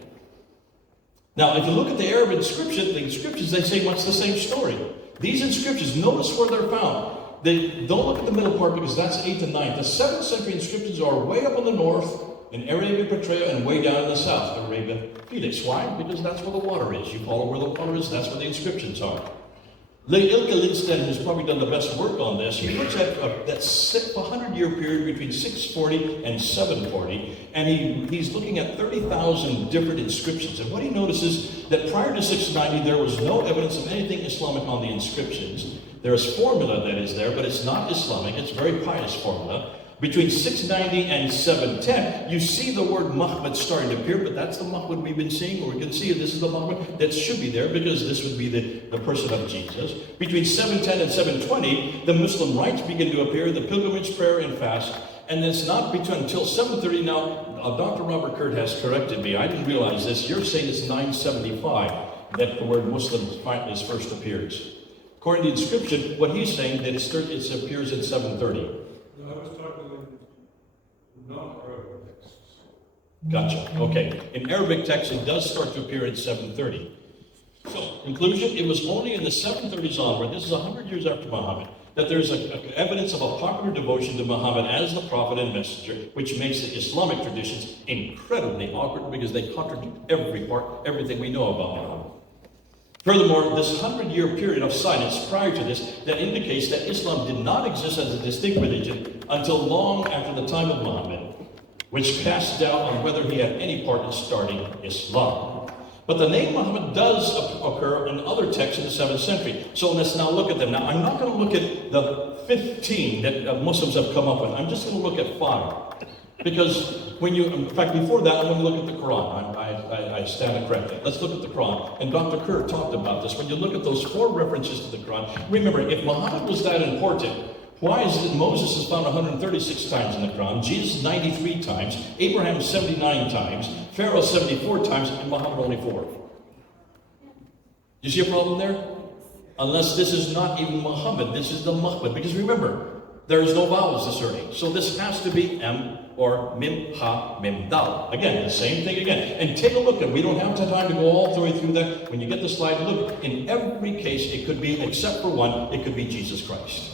Now, if you look at the Arab inscriptions, they say much the same story. These inscriptions, notice where they're found. Don't look at the middle part because that's 8th and 9th. The 7th century inscriptions are way up in the north, in Arabia Petraea, and way down in the south, Arabia Felix. Why? Because that's where the water is. You follow where the water is, that's where the inscriptions are. Ilke Lindsten, who's probably done the best work on this, he looks at that 100-year period between 640 and 740, and he's looking at 30,000 different inscriptions. And what he notices that prior to 690, there was no evidence of anything Islamic on the inscriptions. There's formula that is there, but it's not Islamic. It's very pious formula. Between 690 and 710, you see the word Muhammad starting to appear, but that's the Muhammad we've been seeing, or we can see this is the Muhammad that should be there, because this would be the person of Jesus. Between 710 and 720, the Muslim rites begin to appear, the pilgrimage, prayer, and fast, and it's not until 730 now. Dr. Robert Kurt has corrected me. I didn't realize this. You're saying it's 975 that the word Muslim finally first appears. According to the inscription, what he's saying that it appears in 730. Gotcha. Okay. In Arabic text, it does start to appear in 730. So, conclusion, it was only in the 730s onward, this is 100 years after Muhammad, that there's evidence of a popular devotion to Muhammad as the prophet and messenger, which makes the Islamic traditions incredibly awkward because they contradict everything we know about Muhammad. Furthermore, this 100-year period of silence prior to this that indicates that Islam did not exist as a distinct religion until long after the time of Muhammad, which casts doubt on whether he had any part in starting Islam. But the name Muhammad does occur in other texts in the 7th century. So let's now look at them. Now, I'm not going to look at the 15 that Muslims have come up with. I'm just going to look at 5. Because in fact, before that, I'm going to look at the Qur'an. I stand corrected. Let's look at the Qur'an. And Dr. Kerr talked about this. When you look at those 4 references to the Qur'an, remember, if Muhammad was that important, why is it that Moses is found 136 times in the Quran, Jesus 93 times, Abraham 79 times, Pharaoh 74 times, and Muhammad only 4? You see a problem there? Unless this is not even Muhammad, this is the Muhammad. Because remember, there is no vowels asserting. So this has to be M or Mim, Ha, Mim, Dal. Again, the same thing again. And take a look at, we don't have time to go all the way through that. When you get the slide, look, in every case, it could be, except for one, it could be Jesus Christ.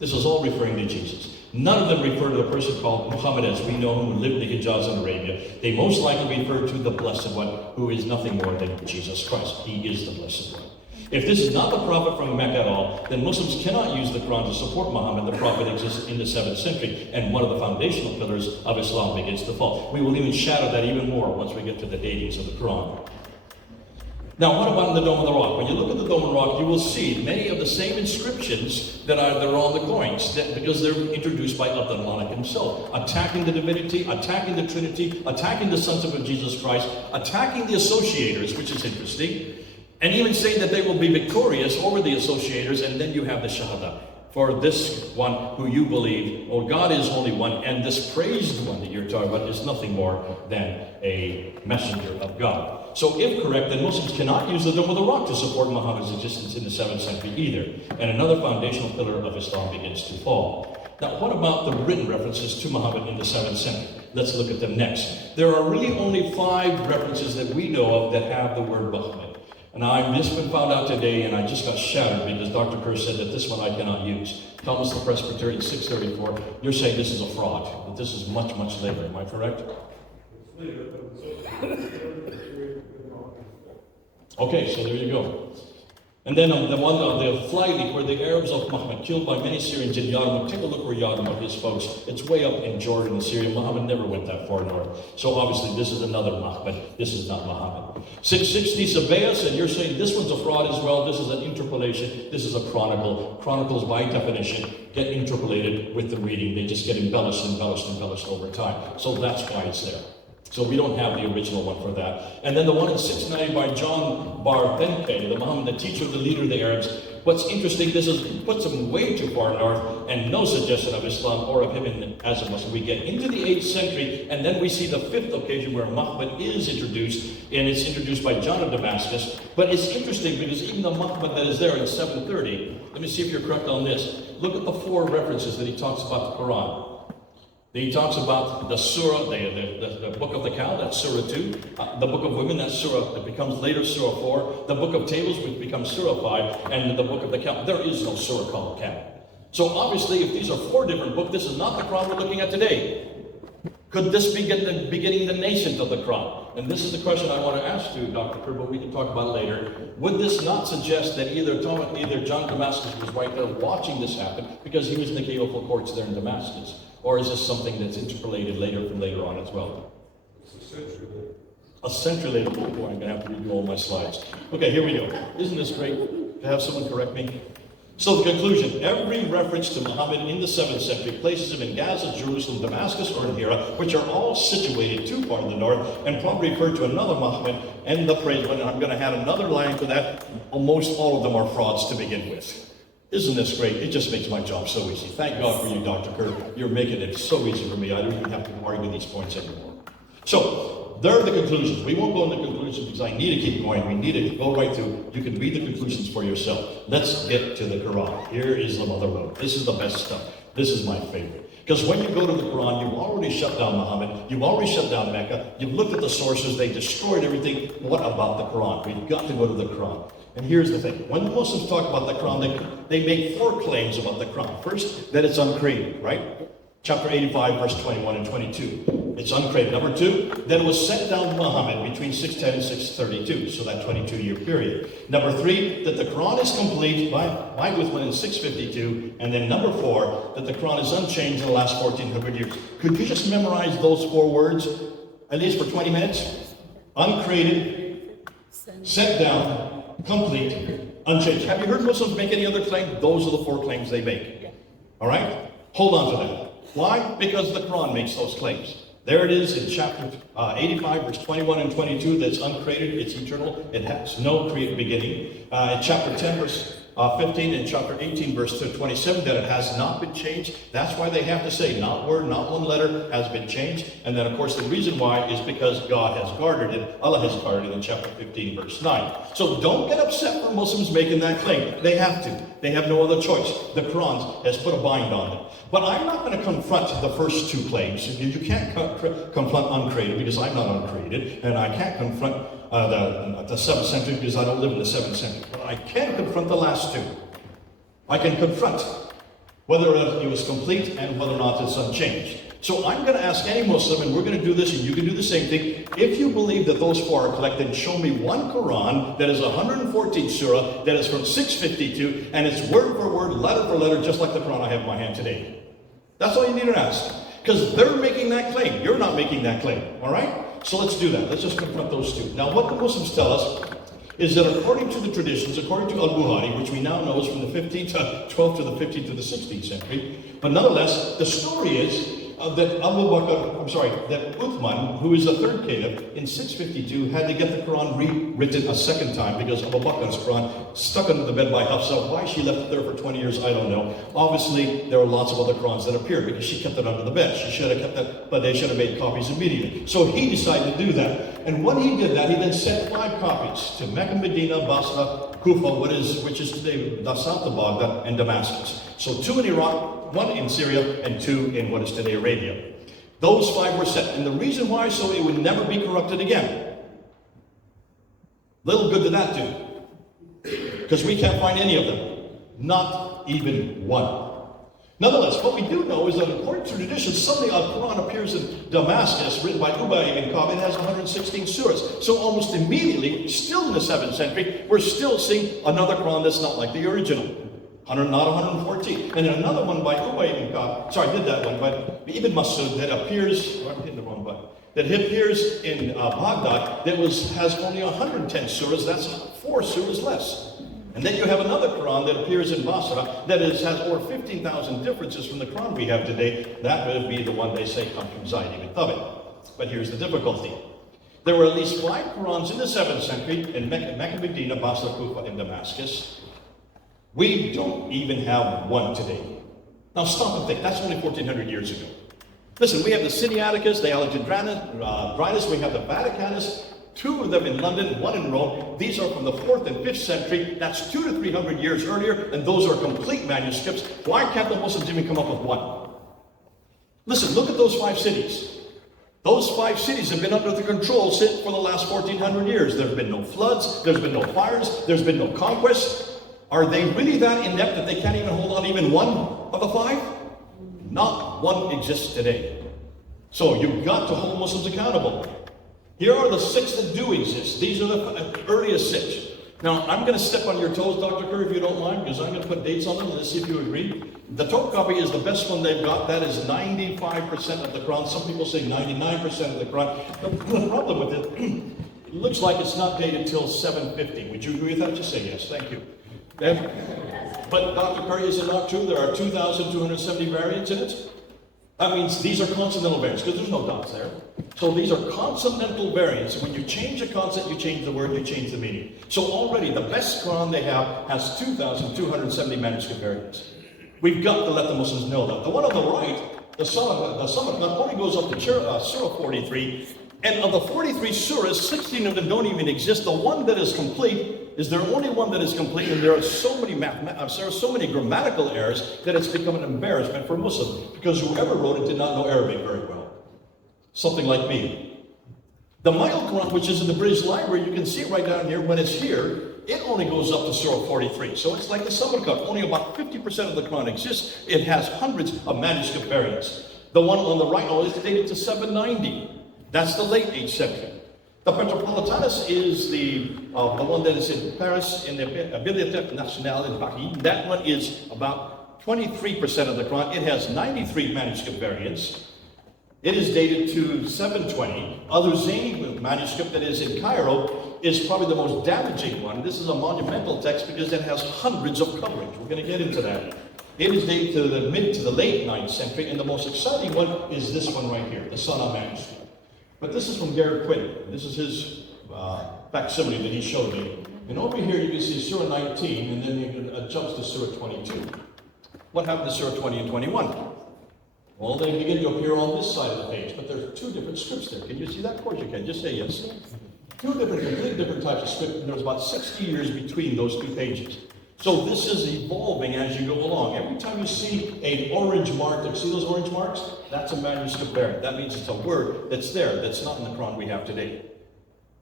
This is all referring to Jesus. None of them refer to the person called Muhammad as we know, who lived in the Hijaz in Arabia. They most likely refer to the Blessed One, who is nothing more than Jesus Christ. He is the Blessed One. If this is not the prophet from Mecca at all, then Muslims cannot use the Quran to support Muhammad. The prophet exists in the 7th century, and one of the foundational pillars of Islam begins to fall. We will even shadow that even more once we get to the datings of the Quran. Now, what about in the Dome of the Rock? When you look at the Dome of the Rock, you will see many of the same inscriptions that are on the coins, because they're introduced by Abdul Malik himself, attacking the divinity, attacking the Trinity, attacking the sonship of Jesus Christ, attacking the associators, which is interesting, and even saying that they will be victorious over the associators, and then you have the Shahada. For this one who you believe, oh, God is only one, and this praised one that you're talking about is nothing more than a messenger of God. So if correct, then Muslims cannot use the Dome of the Rock to support Muhammad's existence in the 7th century either. And another foundational pillar of Islam begins to fall. Now, what about the written references to Muhammad in the 7th century? Let's look at them next. There are really only 5 references that we know of that have the word Muhammad. And I've just been found out today, and I just got shattered because Dr. Kerr said that this one I cannot use. Thomas the Presbyterian, 634. You're saying this is a fraud, that this is much, much later. Am I correct? Okay, so there you go. And then the one on the flyleaf where the Arabs of Muhammad killed by many Syrians in Yarmouk. Take a look where Yarmouk is, folks. It's way up in Jordan and Syria. Muhammad never went that far north. So obviously this is another Muhammad. This is not Muhammad. 660 Sabaeus, and you're saying this one's a fraud as well. This is an interpolation. This is a chronicle. Chronicles, by definition, get interpolated with the reading. They just get embellished over time. So that's why it's there. So we don't have the original one for that. And then the one in 690 by John Bar Benke, the Muhammad, the teacher, the leader of the Arabs. What's interesting, this puts him way too far north, and no suggestion of Islam or of him as a Muslim. We get into the 8th century, and then we see the 5th occasion where Muhammad is introduced, and it's introduced by John of Damascus. But it's interesting because even the Muhammad that is there in 730, let me see if you're correct on this. Look at the 4 references that he talks about the Quran. He talks about the surah, the book of the cow, that's surah 2. The book of women, that's surah, that becomes later surah 4. The book of tables, which becomes surah 5. And the book of the cow. There is no surah called cow. So obviously, if these are 4 different books, this is not the Quran we're looking at today. Could this be beginning the nascent of the Quran? And this is the question I want to ask you, Dr. Kerr, but we can talk about it later. Would this not suggest that either John Damascus was right there watching this happen because he was in the caliphal courts there in Damascus? Or is this something that's interpolated later on as well? It's a century later. A century later. Oh boy, I'm going to have to redo all my slides. Okay, here we go. Isn't this great to have someone correct me? So the conclusion, every reference to Muhammad in the 7th century places him in Gaza, Jerusalem, Damascus, or in Hira, which are all situated too far to the north, and probably refer to another Muhammad and the praise one. And I'm going to add another line to that. Almost all of them are frauds to begin with. Isn't this great? It just makes my job so easy. Thank God for you, Dr. Kerr. You're making it so easy for me. I don't even have to argue these points anymore. So, there are the conclusions. We won't go into conclusions because I need to keep going. We need to go right through. You can read the conclusions for yourself. Let's get to the Quran. Here is the mother road. This is the best stuff. This is my favorite. Because when you go to the Quran, you've already shut down Muhammad. You've already shut down Mecca. You've looked at the sources. They destroyed everything. What about the Quran? We've got to go to the Quran. And here's the thing. When the Muslims talk about the Quran, they make 4 claims about the Quran. First, that it's uncreated, right? Chapter 85, verse 21 and 22. It's uncreated. Number 2, that it was sent down to Muhammad between 610 and 632, so that 22-year period. Number 3, that the Quran is complete by with one in 652. And then number 4, that the Quran is unchanged in the last 1400 years. Could you just memorize those 4 words, at least for 20 minutes? Uncreated, sent down, complete, unchanged. Have you heard Muslims make any other claim? Those are the 4 claims they make. All right? Hold on to that. Why? Because the Quran makes those claims. There it is in chapter 85, verse 21 and 22. That's uncreated. It's eternal. It has no created beginning. In chapter 10, verse 15, and chapter 18, verse 27, that it has not been changed. That's why they have to say, not word, not one letter has been changed. And then, of course, the reason why is because God has guarded it. Allah has guarded it in chapter 15, verse 9. So don't get upset for Muslims making that claim. They have to. They have no other choice. The Quran has put a bind on them. But I'm not going to confront the first 2 claims. You can't confront uncreated because I'm not uncreated. And I can't confront the 7th century because I don't live in the 7th century. But I can confront the last 2. I can confront whether it was complete and whether or not it's unchanged. So I'm going to ask any Muslim, and we're going to do this, and you can do the same thing. If you believe that those 4 are collected, show me one Quran that is 114 surah, that is from 652, and it's word for word, letter for letter, just like the Quran I have in my hand today. That's all you need to ask. Because they're making that claim. You're not making that claim. All right? So let's do that. Let's just confront those 2. Now, what the Muslims tell us is that according to the traditions, according to Al-Bukhari, which we now know is from the 12th to the 15th to the 16th century, but nonetheless, the story is that that Uthman, who is the 3rd caliph, in 652 had to get the Quran rewritten a second time because Abu Bakr's Quran stuck under the bed by Hafsa. Why she left it there for 20 years, I don't know. Obviously, there are lots of other Qurans that appeared because she kept it under the bed. She should have kept that, but they should have made copies immediately. So he decided to do that. And when he did that, he then sent 5 copies to Mecca, Medina, Basra, Kufa, which is today south of Baghdad, and Damascus. So 2 in Iraq, 1 in Syria, and 2 in what is today Arabia. Those 5 were sent. And the reason why, so it would never be corrupted again. Little good did that do. Because we can't find any of them. Not even one. Nonetheless, what we do know is that according to tradition, suddenly a Quran appears in Damascus, written by Ubay ibn Ka'b. It has 116 surahs. So almost immediately, still in the 7th century, we're still seeing another Quran that's not like the original. Not 114. And then another one by Ubay ibn Ka'b. Sorry, I did that one, but Ibn Masud that appears, I'm hitting the wrong button, that appears in Baghdad that has only 110 surahs. That's 4 surahs less. And then you have another Quran that appears in Basra that has over 15,000 differences from the Quran we have today. That would be the one they say comes from Zayd ibn Thabit. But here's the difficulty. There were at least 5 Qurans in the 7th century in Mecca, Medina, Basra, Kufa, and Damascus. We don't even have 1 today. Now stop and think. That's only 1,400 years ago. Listen, we have the Sinaiticus, the Alexandrinus, we have the Vaticanus, 2 of them in London, 1 in Rome. These are from the 4th and 5th century. That's 200 to 300 years earlier, and those are complete manuscripts. Why can't the Muslims even come up with 1? Listen, look at those 5 cities. Those 5 cities have been under the control for the last 1,400 years. There have been no floods, there's been no fires, there's been no conquest. Are they really that inept that they can't even hold on even one of the 5? Not one exists today. So you've got to hold Muslims accountable. Here are the 6 that do exist. These are the earliest 6. Now, I'm going to step on your toes, Dr. Kerr, if you don't mind, because I'm going to put dates on them and let's see if you agree. The Top copy is the best one they've got. That is 95% of the Quran. Some people say 99% of the Quran. The problem with it, it looks like it's not dated till 750. Would you agree with that? Just say yes. Thank you. But Dr. Kerr, is it not true? There are 2,270 variants in it. That means these are consonantal variants, because there's no dots there. So these are consonantal variants. When you change a consonant, you change the word, you change the meaning. So already the best Quran they have has 2,270 manuscript variants. We've got to let the Muslims know that. The one on the right, the summit not only goes up to Surah 43, and of the 43 surahs, 16 of them don't even exist. The one that is complete is the only one that is complete, and there are so many grammatical errors that it's become an embarrassment for Muslims, because whoever wrote it did not know Arabic very well. Something like me. The Mild Quran, which is in the British Library, you can see it right down here. When it's here, it only goes up to Surah 43. So it's like the Summit Cup. Only about 50% of the Quran exists. It has hundreds of manuscript variants. The one on the right is dated to 790. That's the late 8th century. The Metropolitanus is the one that is in Paris in the Bibliothèque Nationale in Paris. That one is about 23% of the Quran. It has 93 manuscript variants. It is dated to 720. Al-Husayni manuscript that is in Cairo is probably the most damaging one. This is a monumental text because it has hundreds of coverings. We're going to get into that. It is dated to the mid to the late 9th century, and the most exciting one is this one right here, the Sana manuscript. But this is from Garrett Quinn. This is his facsimile that he showed me. And over here you can see Surah 19, and then it jumps to Surah 22. What happened to Surah 20 and 21? Well, they begin to appear on this side of the page, but there are 2 different scripts there. Can you see that? Of course you can. Just say yes. 2 completely different types of script, and there's about 60 years between those 2 pages. So this is evolving as you go along. Every time you see an orange mark, see those orange marks? That's a manuscript variant. That means it's a word that's there, that's not in the Quran we have today.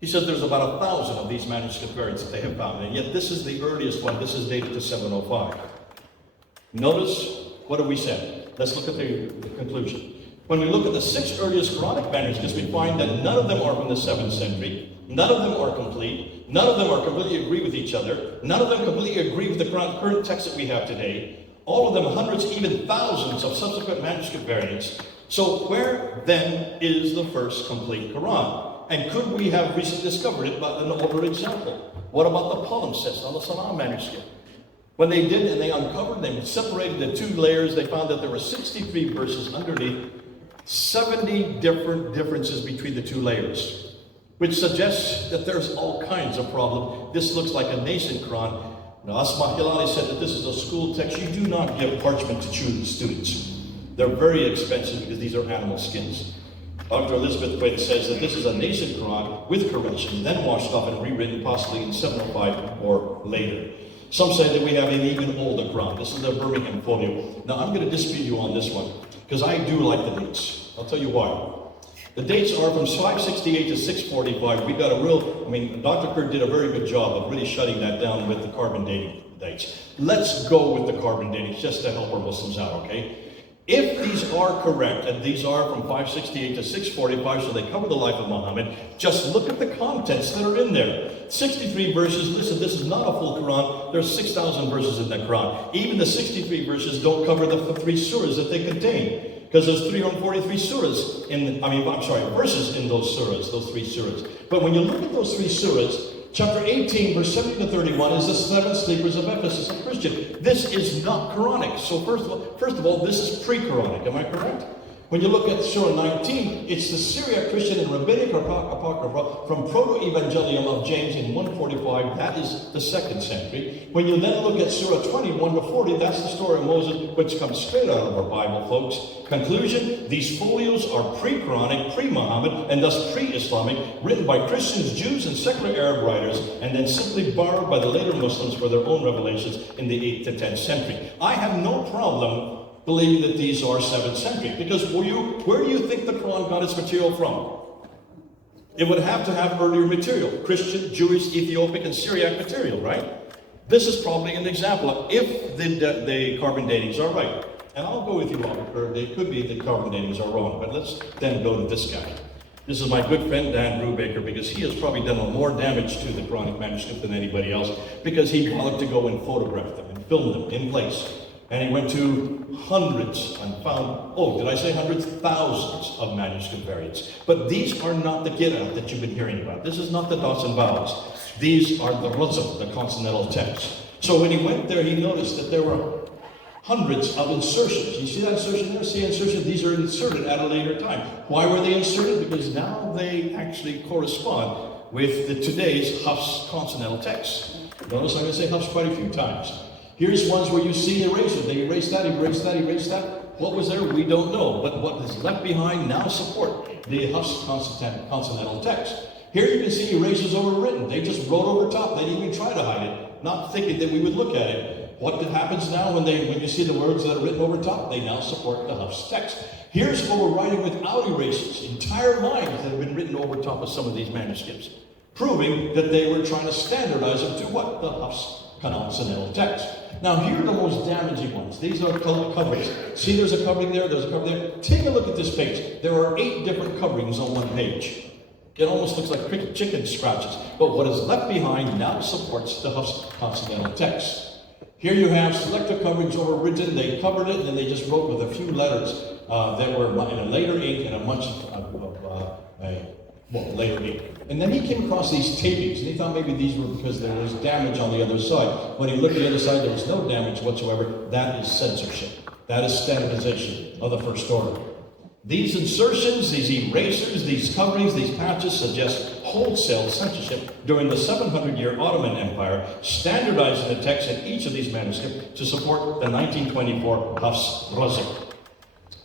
He says there's about 1,000 of these manuscript variants that they have found, and yet this is the earliest one. This is dated to 705. Notice, what have we said? Let's look at the conclusion. When we look at the 6 earliest Quranic manuscripts, we find that none of them are from the 7th century. None of them are complete. None of them are completely agree with each other. None of them completely agree with the current text that we have today. All of them hundreds, even thousands of subsequent manuscript variants. So where then is the first complete Quran? And could we have recently discovered it by an older example? What about the Polemics on the Salam manuscript? When they did, and they uncovered, they separated the 2 layers, they found that there were 63 verses underneath, 70 differences between the 2 layers, which suggests that there's all kinds of problem. This looks like a nascent Quran. Now, Asma Hilali said that this is a school text. You do not give parchment to students. They're very expensive because these are animal skins. Dr. Elizabeth Quinn says that this is a nascent Quran with corrections, then washed off and rewritten possibly in 705 or later. Some say that we have an even older Quran. This is the Birmingham folio. Now, I'm going to dispute you on this one, because I do like the dates. I'll tell you why. The dates are from 568 to 645. We got a real, Dr. Kerr did a very good job of really shutting that down with the carbon dating dates. Let's go with the carbon dating just to help our Muslims out, okay? If these are correct, and these are from 568 to 645, so they cover the life of Muhammad, just look at the contents that are in there. 63 verses. Listen, this is not a full Quran. There's 6,000 verses in the Quran. Even the 63 verses don't cover the 3 surahs that they contain, because there's 343 surahs verses in those surahs, those 3 surahs. But when you look at those 3 surahs, chapter 18, verse 70 to 31 is the 7 sleepers of Ephesus, a Christian. This is not Quranic. So first of all, this is pre-Quranic. Am I correct? When you look at Surah 19, it's the Syriac Christian and Rabbinic Apocrypha from Proto-Evangelium of James in 145. That is the 2nd century. When you then look at Surah 21 to 40, that's the story of Moses, which comes straight out of our Bible, folks. Conclusion, these folios are pre-Quranic, pre-Muhammad, and thus pre-Islamic, written by Christians, Jews, and secular Arab writers, and then simply borrowed by the later Muslims for their own revelations in the 8th to 10th century. I have no problem believing that these are 7th century. Because where do you think the Quran got its material from? It would have to have earlier material, Christian, Jewish, Ethiopic, and Syriac material, right? This is probably an example of if the carbon datings are right. And I'll go with you, Robert, or it could be that carbon datings are wrong, but let's then go to this guy. This is my good friend Dan Brubaker, because he has probably done more damage to the Quranic manuscript than anybody else, because he bothered to go and photograph them and film them in place. And he went to hundreds and found, oh, did I say hundreds? Thousands of manuscript variants. But these are not the qira'at that you've been hearing about. This is not the dots and vowels. These are the razm, the consonantal text. So when he went there, he noticed that there were hundreds of insertions. You see that insertion there? See insertion? These are inserted at a later time. Why were they inserted? Because now they actually correspond with today's Hafs consonantal text. Notice I'm going to say Hafs quite a few times. Here's ones where you see erasures. They erase that, erase that, erase that. What was there? We don't know. But what is left behind now support the Hafs consonantal text. Here you can see erasures overwritten. They just wrote over top. They didn't even try to hide it, not thinking that we would look at it. What happens now when you see the words that are written over top? They now support the Hafs text. Here's what we're writing without erasures. Entire lines that have been written over top of some of these manuscripts, proving that they were trying to standardize them to what? The Hafs consonantal text. Now here are the most damaging ones. These are coverings. See, there's a covering there, there's a covering there. Take a look at this page. There are 8 different coverings on one page. It almost looks like chicken scratches. But what is left behind now supports the Hafs consonantal text. Here you have selective coverings overwritten. They covered it, and then they just wrote with a few letters that were in a later ink and a much later ink. And then he came across these tapings, and he thought maybe these were because there was damage on the other side. When he looked at the other side, there was no damage whatsoever. That is censorship. That is standardization of the first order. These insertions, these erasers, these coverings, these patches suggest wholesale censorship during the 700-year Ottoman Empire, standardizing the text in each of these manuscripts to support the 1924 Hafs razm.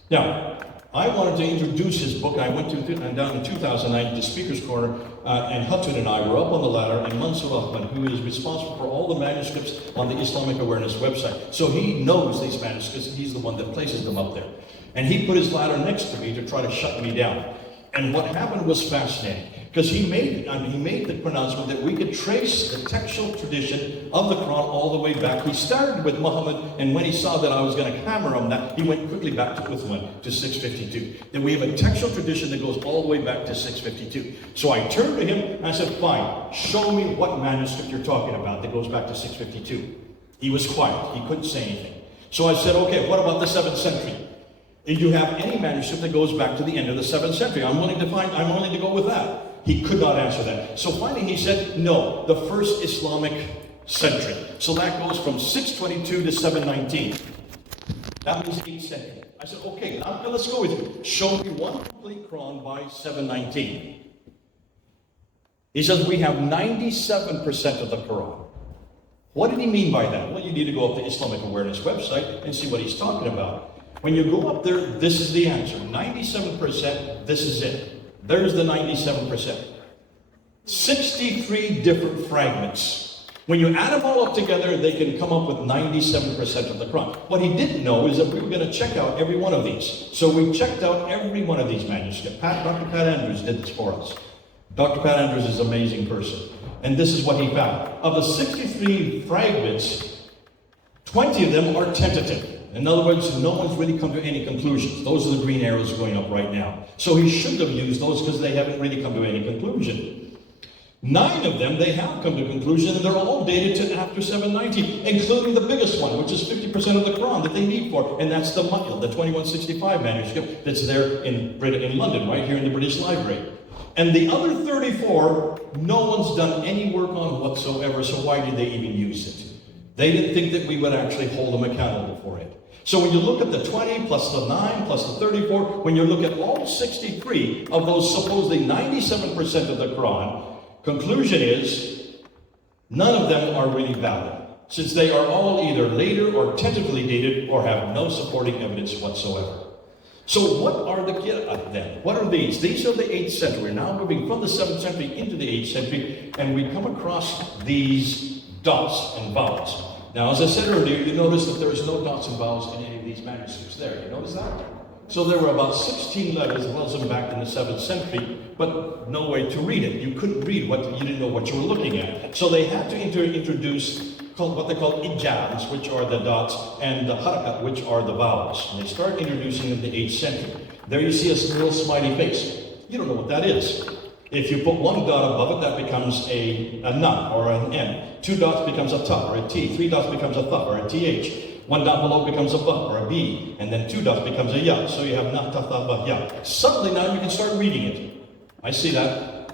Now, I wanted to introduce his book. I went down in 2009 to Speaker's Corner, and Hatun and I were up on the ladder, and Mansour Ahmad, who is responsible for all the manuscripts on the Islamic Awareness website. So he knows these manuscripts, and he's the one that places them up there. And he put his ladder next to me to try to shut me down. And what happened was fascinating, because he made the pronouncement that we could trace the textual tradition of the Quran all the way back. He started with Muhammad, and when he saw that I was going to hammer on that, he went quickly back to Uthman, to 652. Then we have a textual tradition that goes all the way back to 652. So I turned to him, and I said, fine, show me what manuscript you're talking about that goes back to 652. He was quiet. He couldn't say anything. So I said, okay, what about the 7th century? If you have any manuscript that goes back to the end of the 7th century, I'm willing to go with that. He could not answer that. So finally he said, no, the first Islamic century. So that goes from 622 to 719. That means 8th century. I said, okay, now let's go with you. Show me one complete Quran by 719. He says, we have 97% of the Quran. What did he mean by that? Well, you need to go up to the Islamic Awareness website and see what he's talking about. When you go up there, this is the answer. 97%, this is it. There's the 97%. 63 different fragments. When you add them all up together, they can come up with 97% of the Quran. What he didn't know is that we were going to check out every one of these. So we checked out every one of these manuscripts. Dr. Pat Andrews did this for us. Dr. Pat Andrews is an amazing person. And this is what he found. Of the 63 fragments, 20 of them are tentative. In other words, no one's really come to any conclusions. Those are the green arrows going up right now. So he shouldn't have used those because they haven't really come to any conclusion. 9 of them, they have come to conclusion, and they're all dated to after 719, including the biggest one, which is 50% of the Quran that they need for, and that's the Mecca, the 2165 manuscript that's there in London, right here in the British Library. And the other 34, no one's done any work on whatsoever, so why did they even use it? They didn't think that we would actually hold them accountable for it. So when you look at the 20 plus the 9 plus the 34, when you look at all 63 of those supposedly 97% of the Quran, conclusion is none of them are really valid, since they are all either later or tentatively dated or have no supporting evidence whatsoever. So what are the qira'at then? What are these? These are the 8th century. We're now moving from the 7th century into the 8th century, and we come across these dots and vowels. Now, as I said earlier, you notice that there is no dots and vowels in any of these manuscripts there. You notice that? So there were about 16 letters, was them back in the 7th century, but no way to read it. You couldn't read what you didn't know what you were looking at. So they had to introduce what they call ijams, which are the dots, and the harakat, which are the vowels. And they start introducing them in the 8th century. There you see a little smiley face. You don't know what that is. If you put one dot above it, that becomes a na or an n. 2 dots becomes a ta or a t. 3 dots becomes a tha or a th. 1 dot below becomes a ba or a b. And then 2 dots becomes a ya. So you have na, ta, tha, ba, ya. Suddenly now you can start reading it. I see that.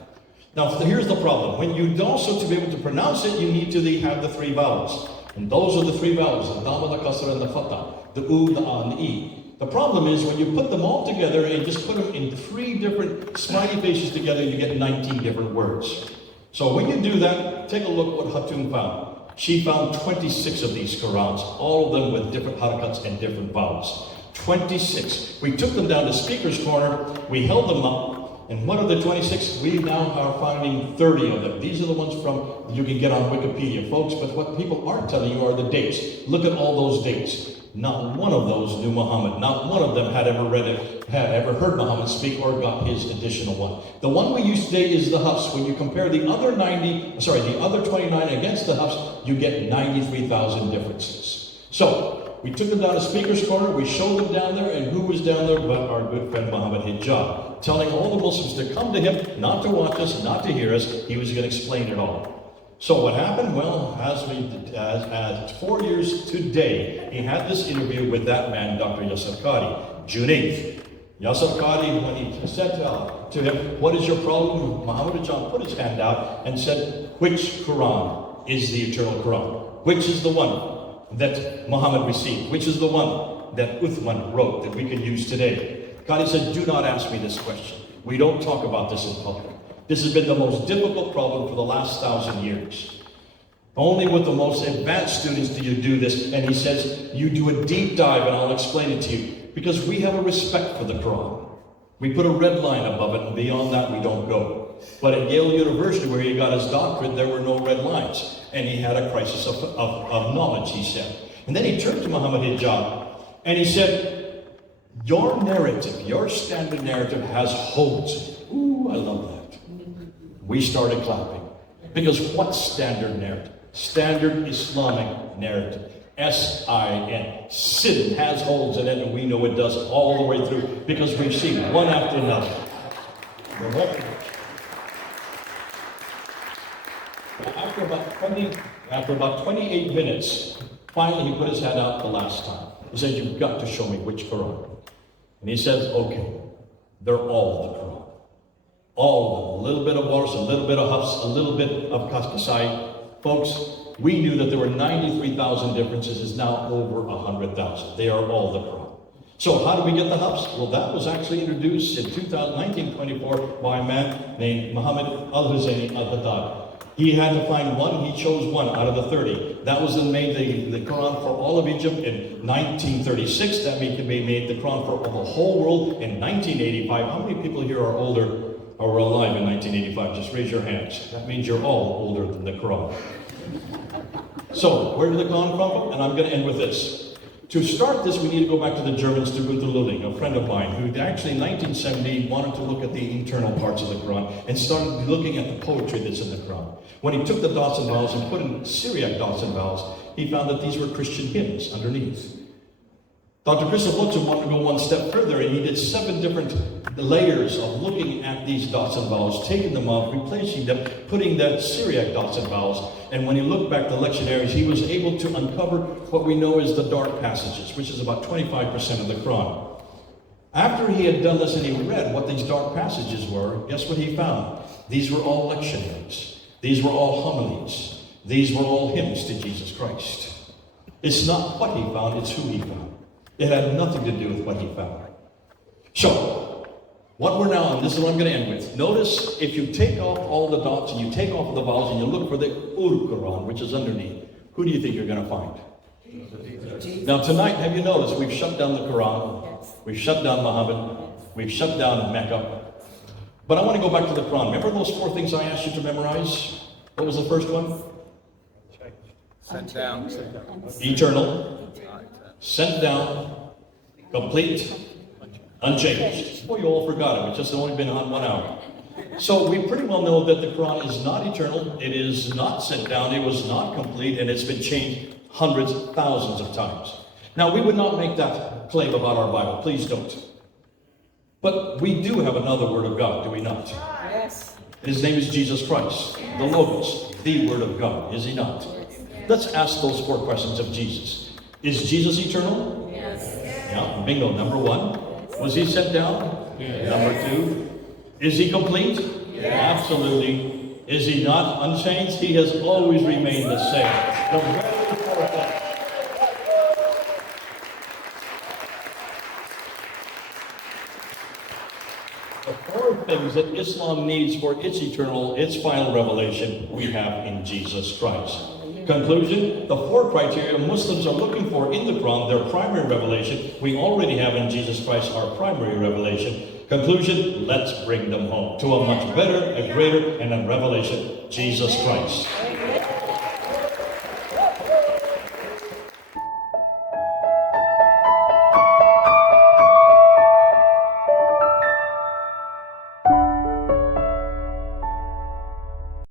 Now here's the problem. When you also, to be able to pronounce it, you need to have the 3 vowels. And those are the 3 vowels, the dama, the kasra, and the fatha. The u, the a, and the e. The problem is when you put them all together and just put them in 3 different smiley faces together, you get 19 different words. So when you do that, take a look what Hatun found. She found 26 of these Qur'ans, all of them with different harakats and different vowels. 26. We took them down to Speaker's Corner, we held them up, and what are the 26? We now are finding 30 of them. These are the ones you can get on Wikipedia, folks, but what people aren't telling you are the dates. Look at all those dates. Not one of those knew Muhammad. Not one of them had ever read it, had ever heard Muhammad speak or got his additional one. The one we use today is the Hafs. When you compare the other 29 against the Hafs, you get 93,000 differences. So, we took them down to Speaker's Corner, we showed them down there, and who was down there but our good friend Muhammad Hijab, telling all the Muslims to come to him, not to watch us, not to hear us. He was going to explain it all. So what happened? Well, as 4 years today, he had this interview with that man, Dr. Yasir Qadhi, June 8th. Yasir Qadhi, when he said to him, what is your problem? Muhammad Hijab put his hand out and said, which Qur'an is the eternal Qur'an? Which is the one that Muhammad received? Which is the one that Uthman wrote that we can use today? Qadhi said, do not ask me this question. We don't talk about this in public. This has been the most difficult problem for the last 1,000 years. Only with the most advanced students do you do this. And he says, you do a deep dive and I'll explain it to you. Because we have a respect for the Quran. We put a red line above it and beyond that we don't go. But at Yale University where he got his doctorate, there were no red lines. And he had a crisis of knowledge, he said. And then he turned to Muhammad Hijab and he said, your narrative, your standard narrative has holes. Ooh, I love that. We started clapping. Because what's standard narrative? Standard Islamic narrative. S-I-N. Sin has holes in it, and we know it does all the way through because we've seen one after another. After about 28 minutes, finally he put his hand out the last time. He said, you've got to show me which Quran. And he says, okay, they're all the Quran. All of them. A little bit of Wars, a little bit of Hafs, a little bit of Kasai. Folks, we knew that there were 93,000 differences. It's now over 100,000. They are all the Quran. So how did we get the Hafs? Well, that was actually introduced in 1924 by a man named Muhammad al-Husaini al-Haddad. He had to find one. He chose one out of the 30. That was then made the Quran for all of Egypt in 1936. That made the Quran for the whole world in 1985. How many people here are older or were alive in 1985? Just raise your hands. That means you're all older than the Quran. So, where did the Quran come from? And I'm going to end with this. To start this, we need to go back to the Germans, to Gunther Lilling, a friend of mine, who actually in 1970 wanted to look at the internal parts of the Quran and started looking at the poetry that's in the Quran. When he took the dots and vowels and put in Syriac dots and vowels, he found that these were Christian hymns underneath. Dr. Christian Polemicists wanted to go one step further, and he did 7 different layers of looking at these dots and vowels, taking them off, replacing them, putting the Syriac dots and vowels. And when he looked back the lectionaries, he was able to uncover what we know as the dark passages, which is about 25% of the Quran. After he had done this and he read what these dark passages were, guess what he found? These were all lectionaries. These were all homilies. These were all hymns to Jesus Christ. It's not what he found, it's who he found. It had nothing to do with what he found. So, what we're now, and this is what I'm going to end with. Notice if you take off all the dots and you take off the vowels and you look for the Quran, which is underneath, who do you think you're going to find? Now tonight, have you noticed we've shut down the Quran, we've shut down Muhammad, we've shut down Mecca. But I want to go back to the Quran. Remember those 4 things I asked you to memorize? What was the first one? Sent down. eternal, sent down, complete, unchanged. Well, you all forgot it. It's just only been on 1 hour. So we pretty well know that the Quran is not eternal, it is not sent down, it was not complete, and it's been changed hundreds, thousands of times. Now, we would not make that claim about our Bible. Please don't. But we do have another Word of God, do we not? Yes. His name is Jesus Christ, the Logos, the Word of God, is he not? Let's ask those 4 questions of Jesus. Is Jesus eternal? Yes. Yeah, bingo. Number 1. Was he sent down? Yes. Number 2. Is he complete? Yes. Absolutely. Is he not unchanged? He has always remained the same. The very important. The 4 things that Islam needs for its eternal, its final revelation, we have in Jesus Christ. Conclusion, the 4 criteria Muslims are looking for in the Quran, their primary revelation, we already have in Jesus Christ, our primary revelation. Conclusion, let's bring them home to a much better, a greater, and a revelation, Jesus Christ.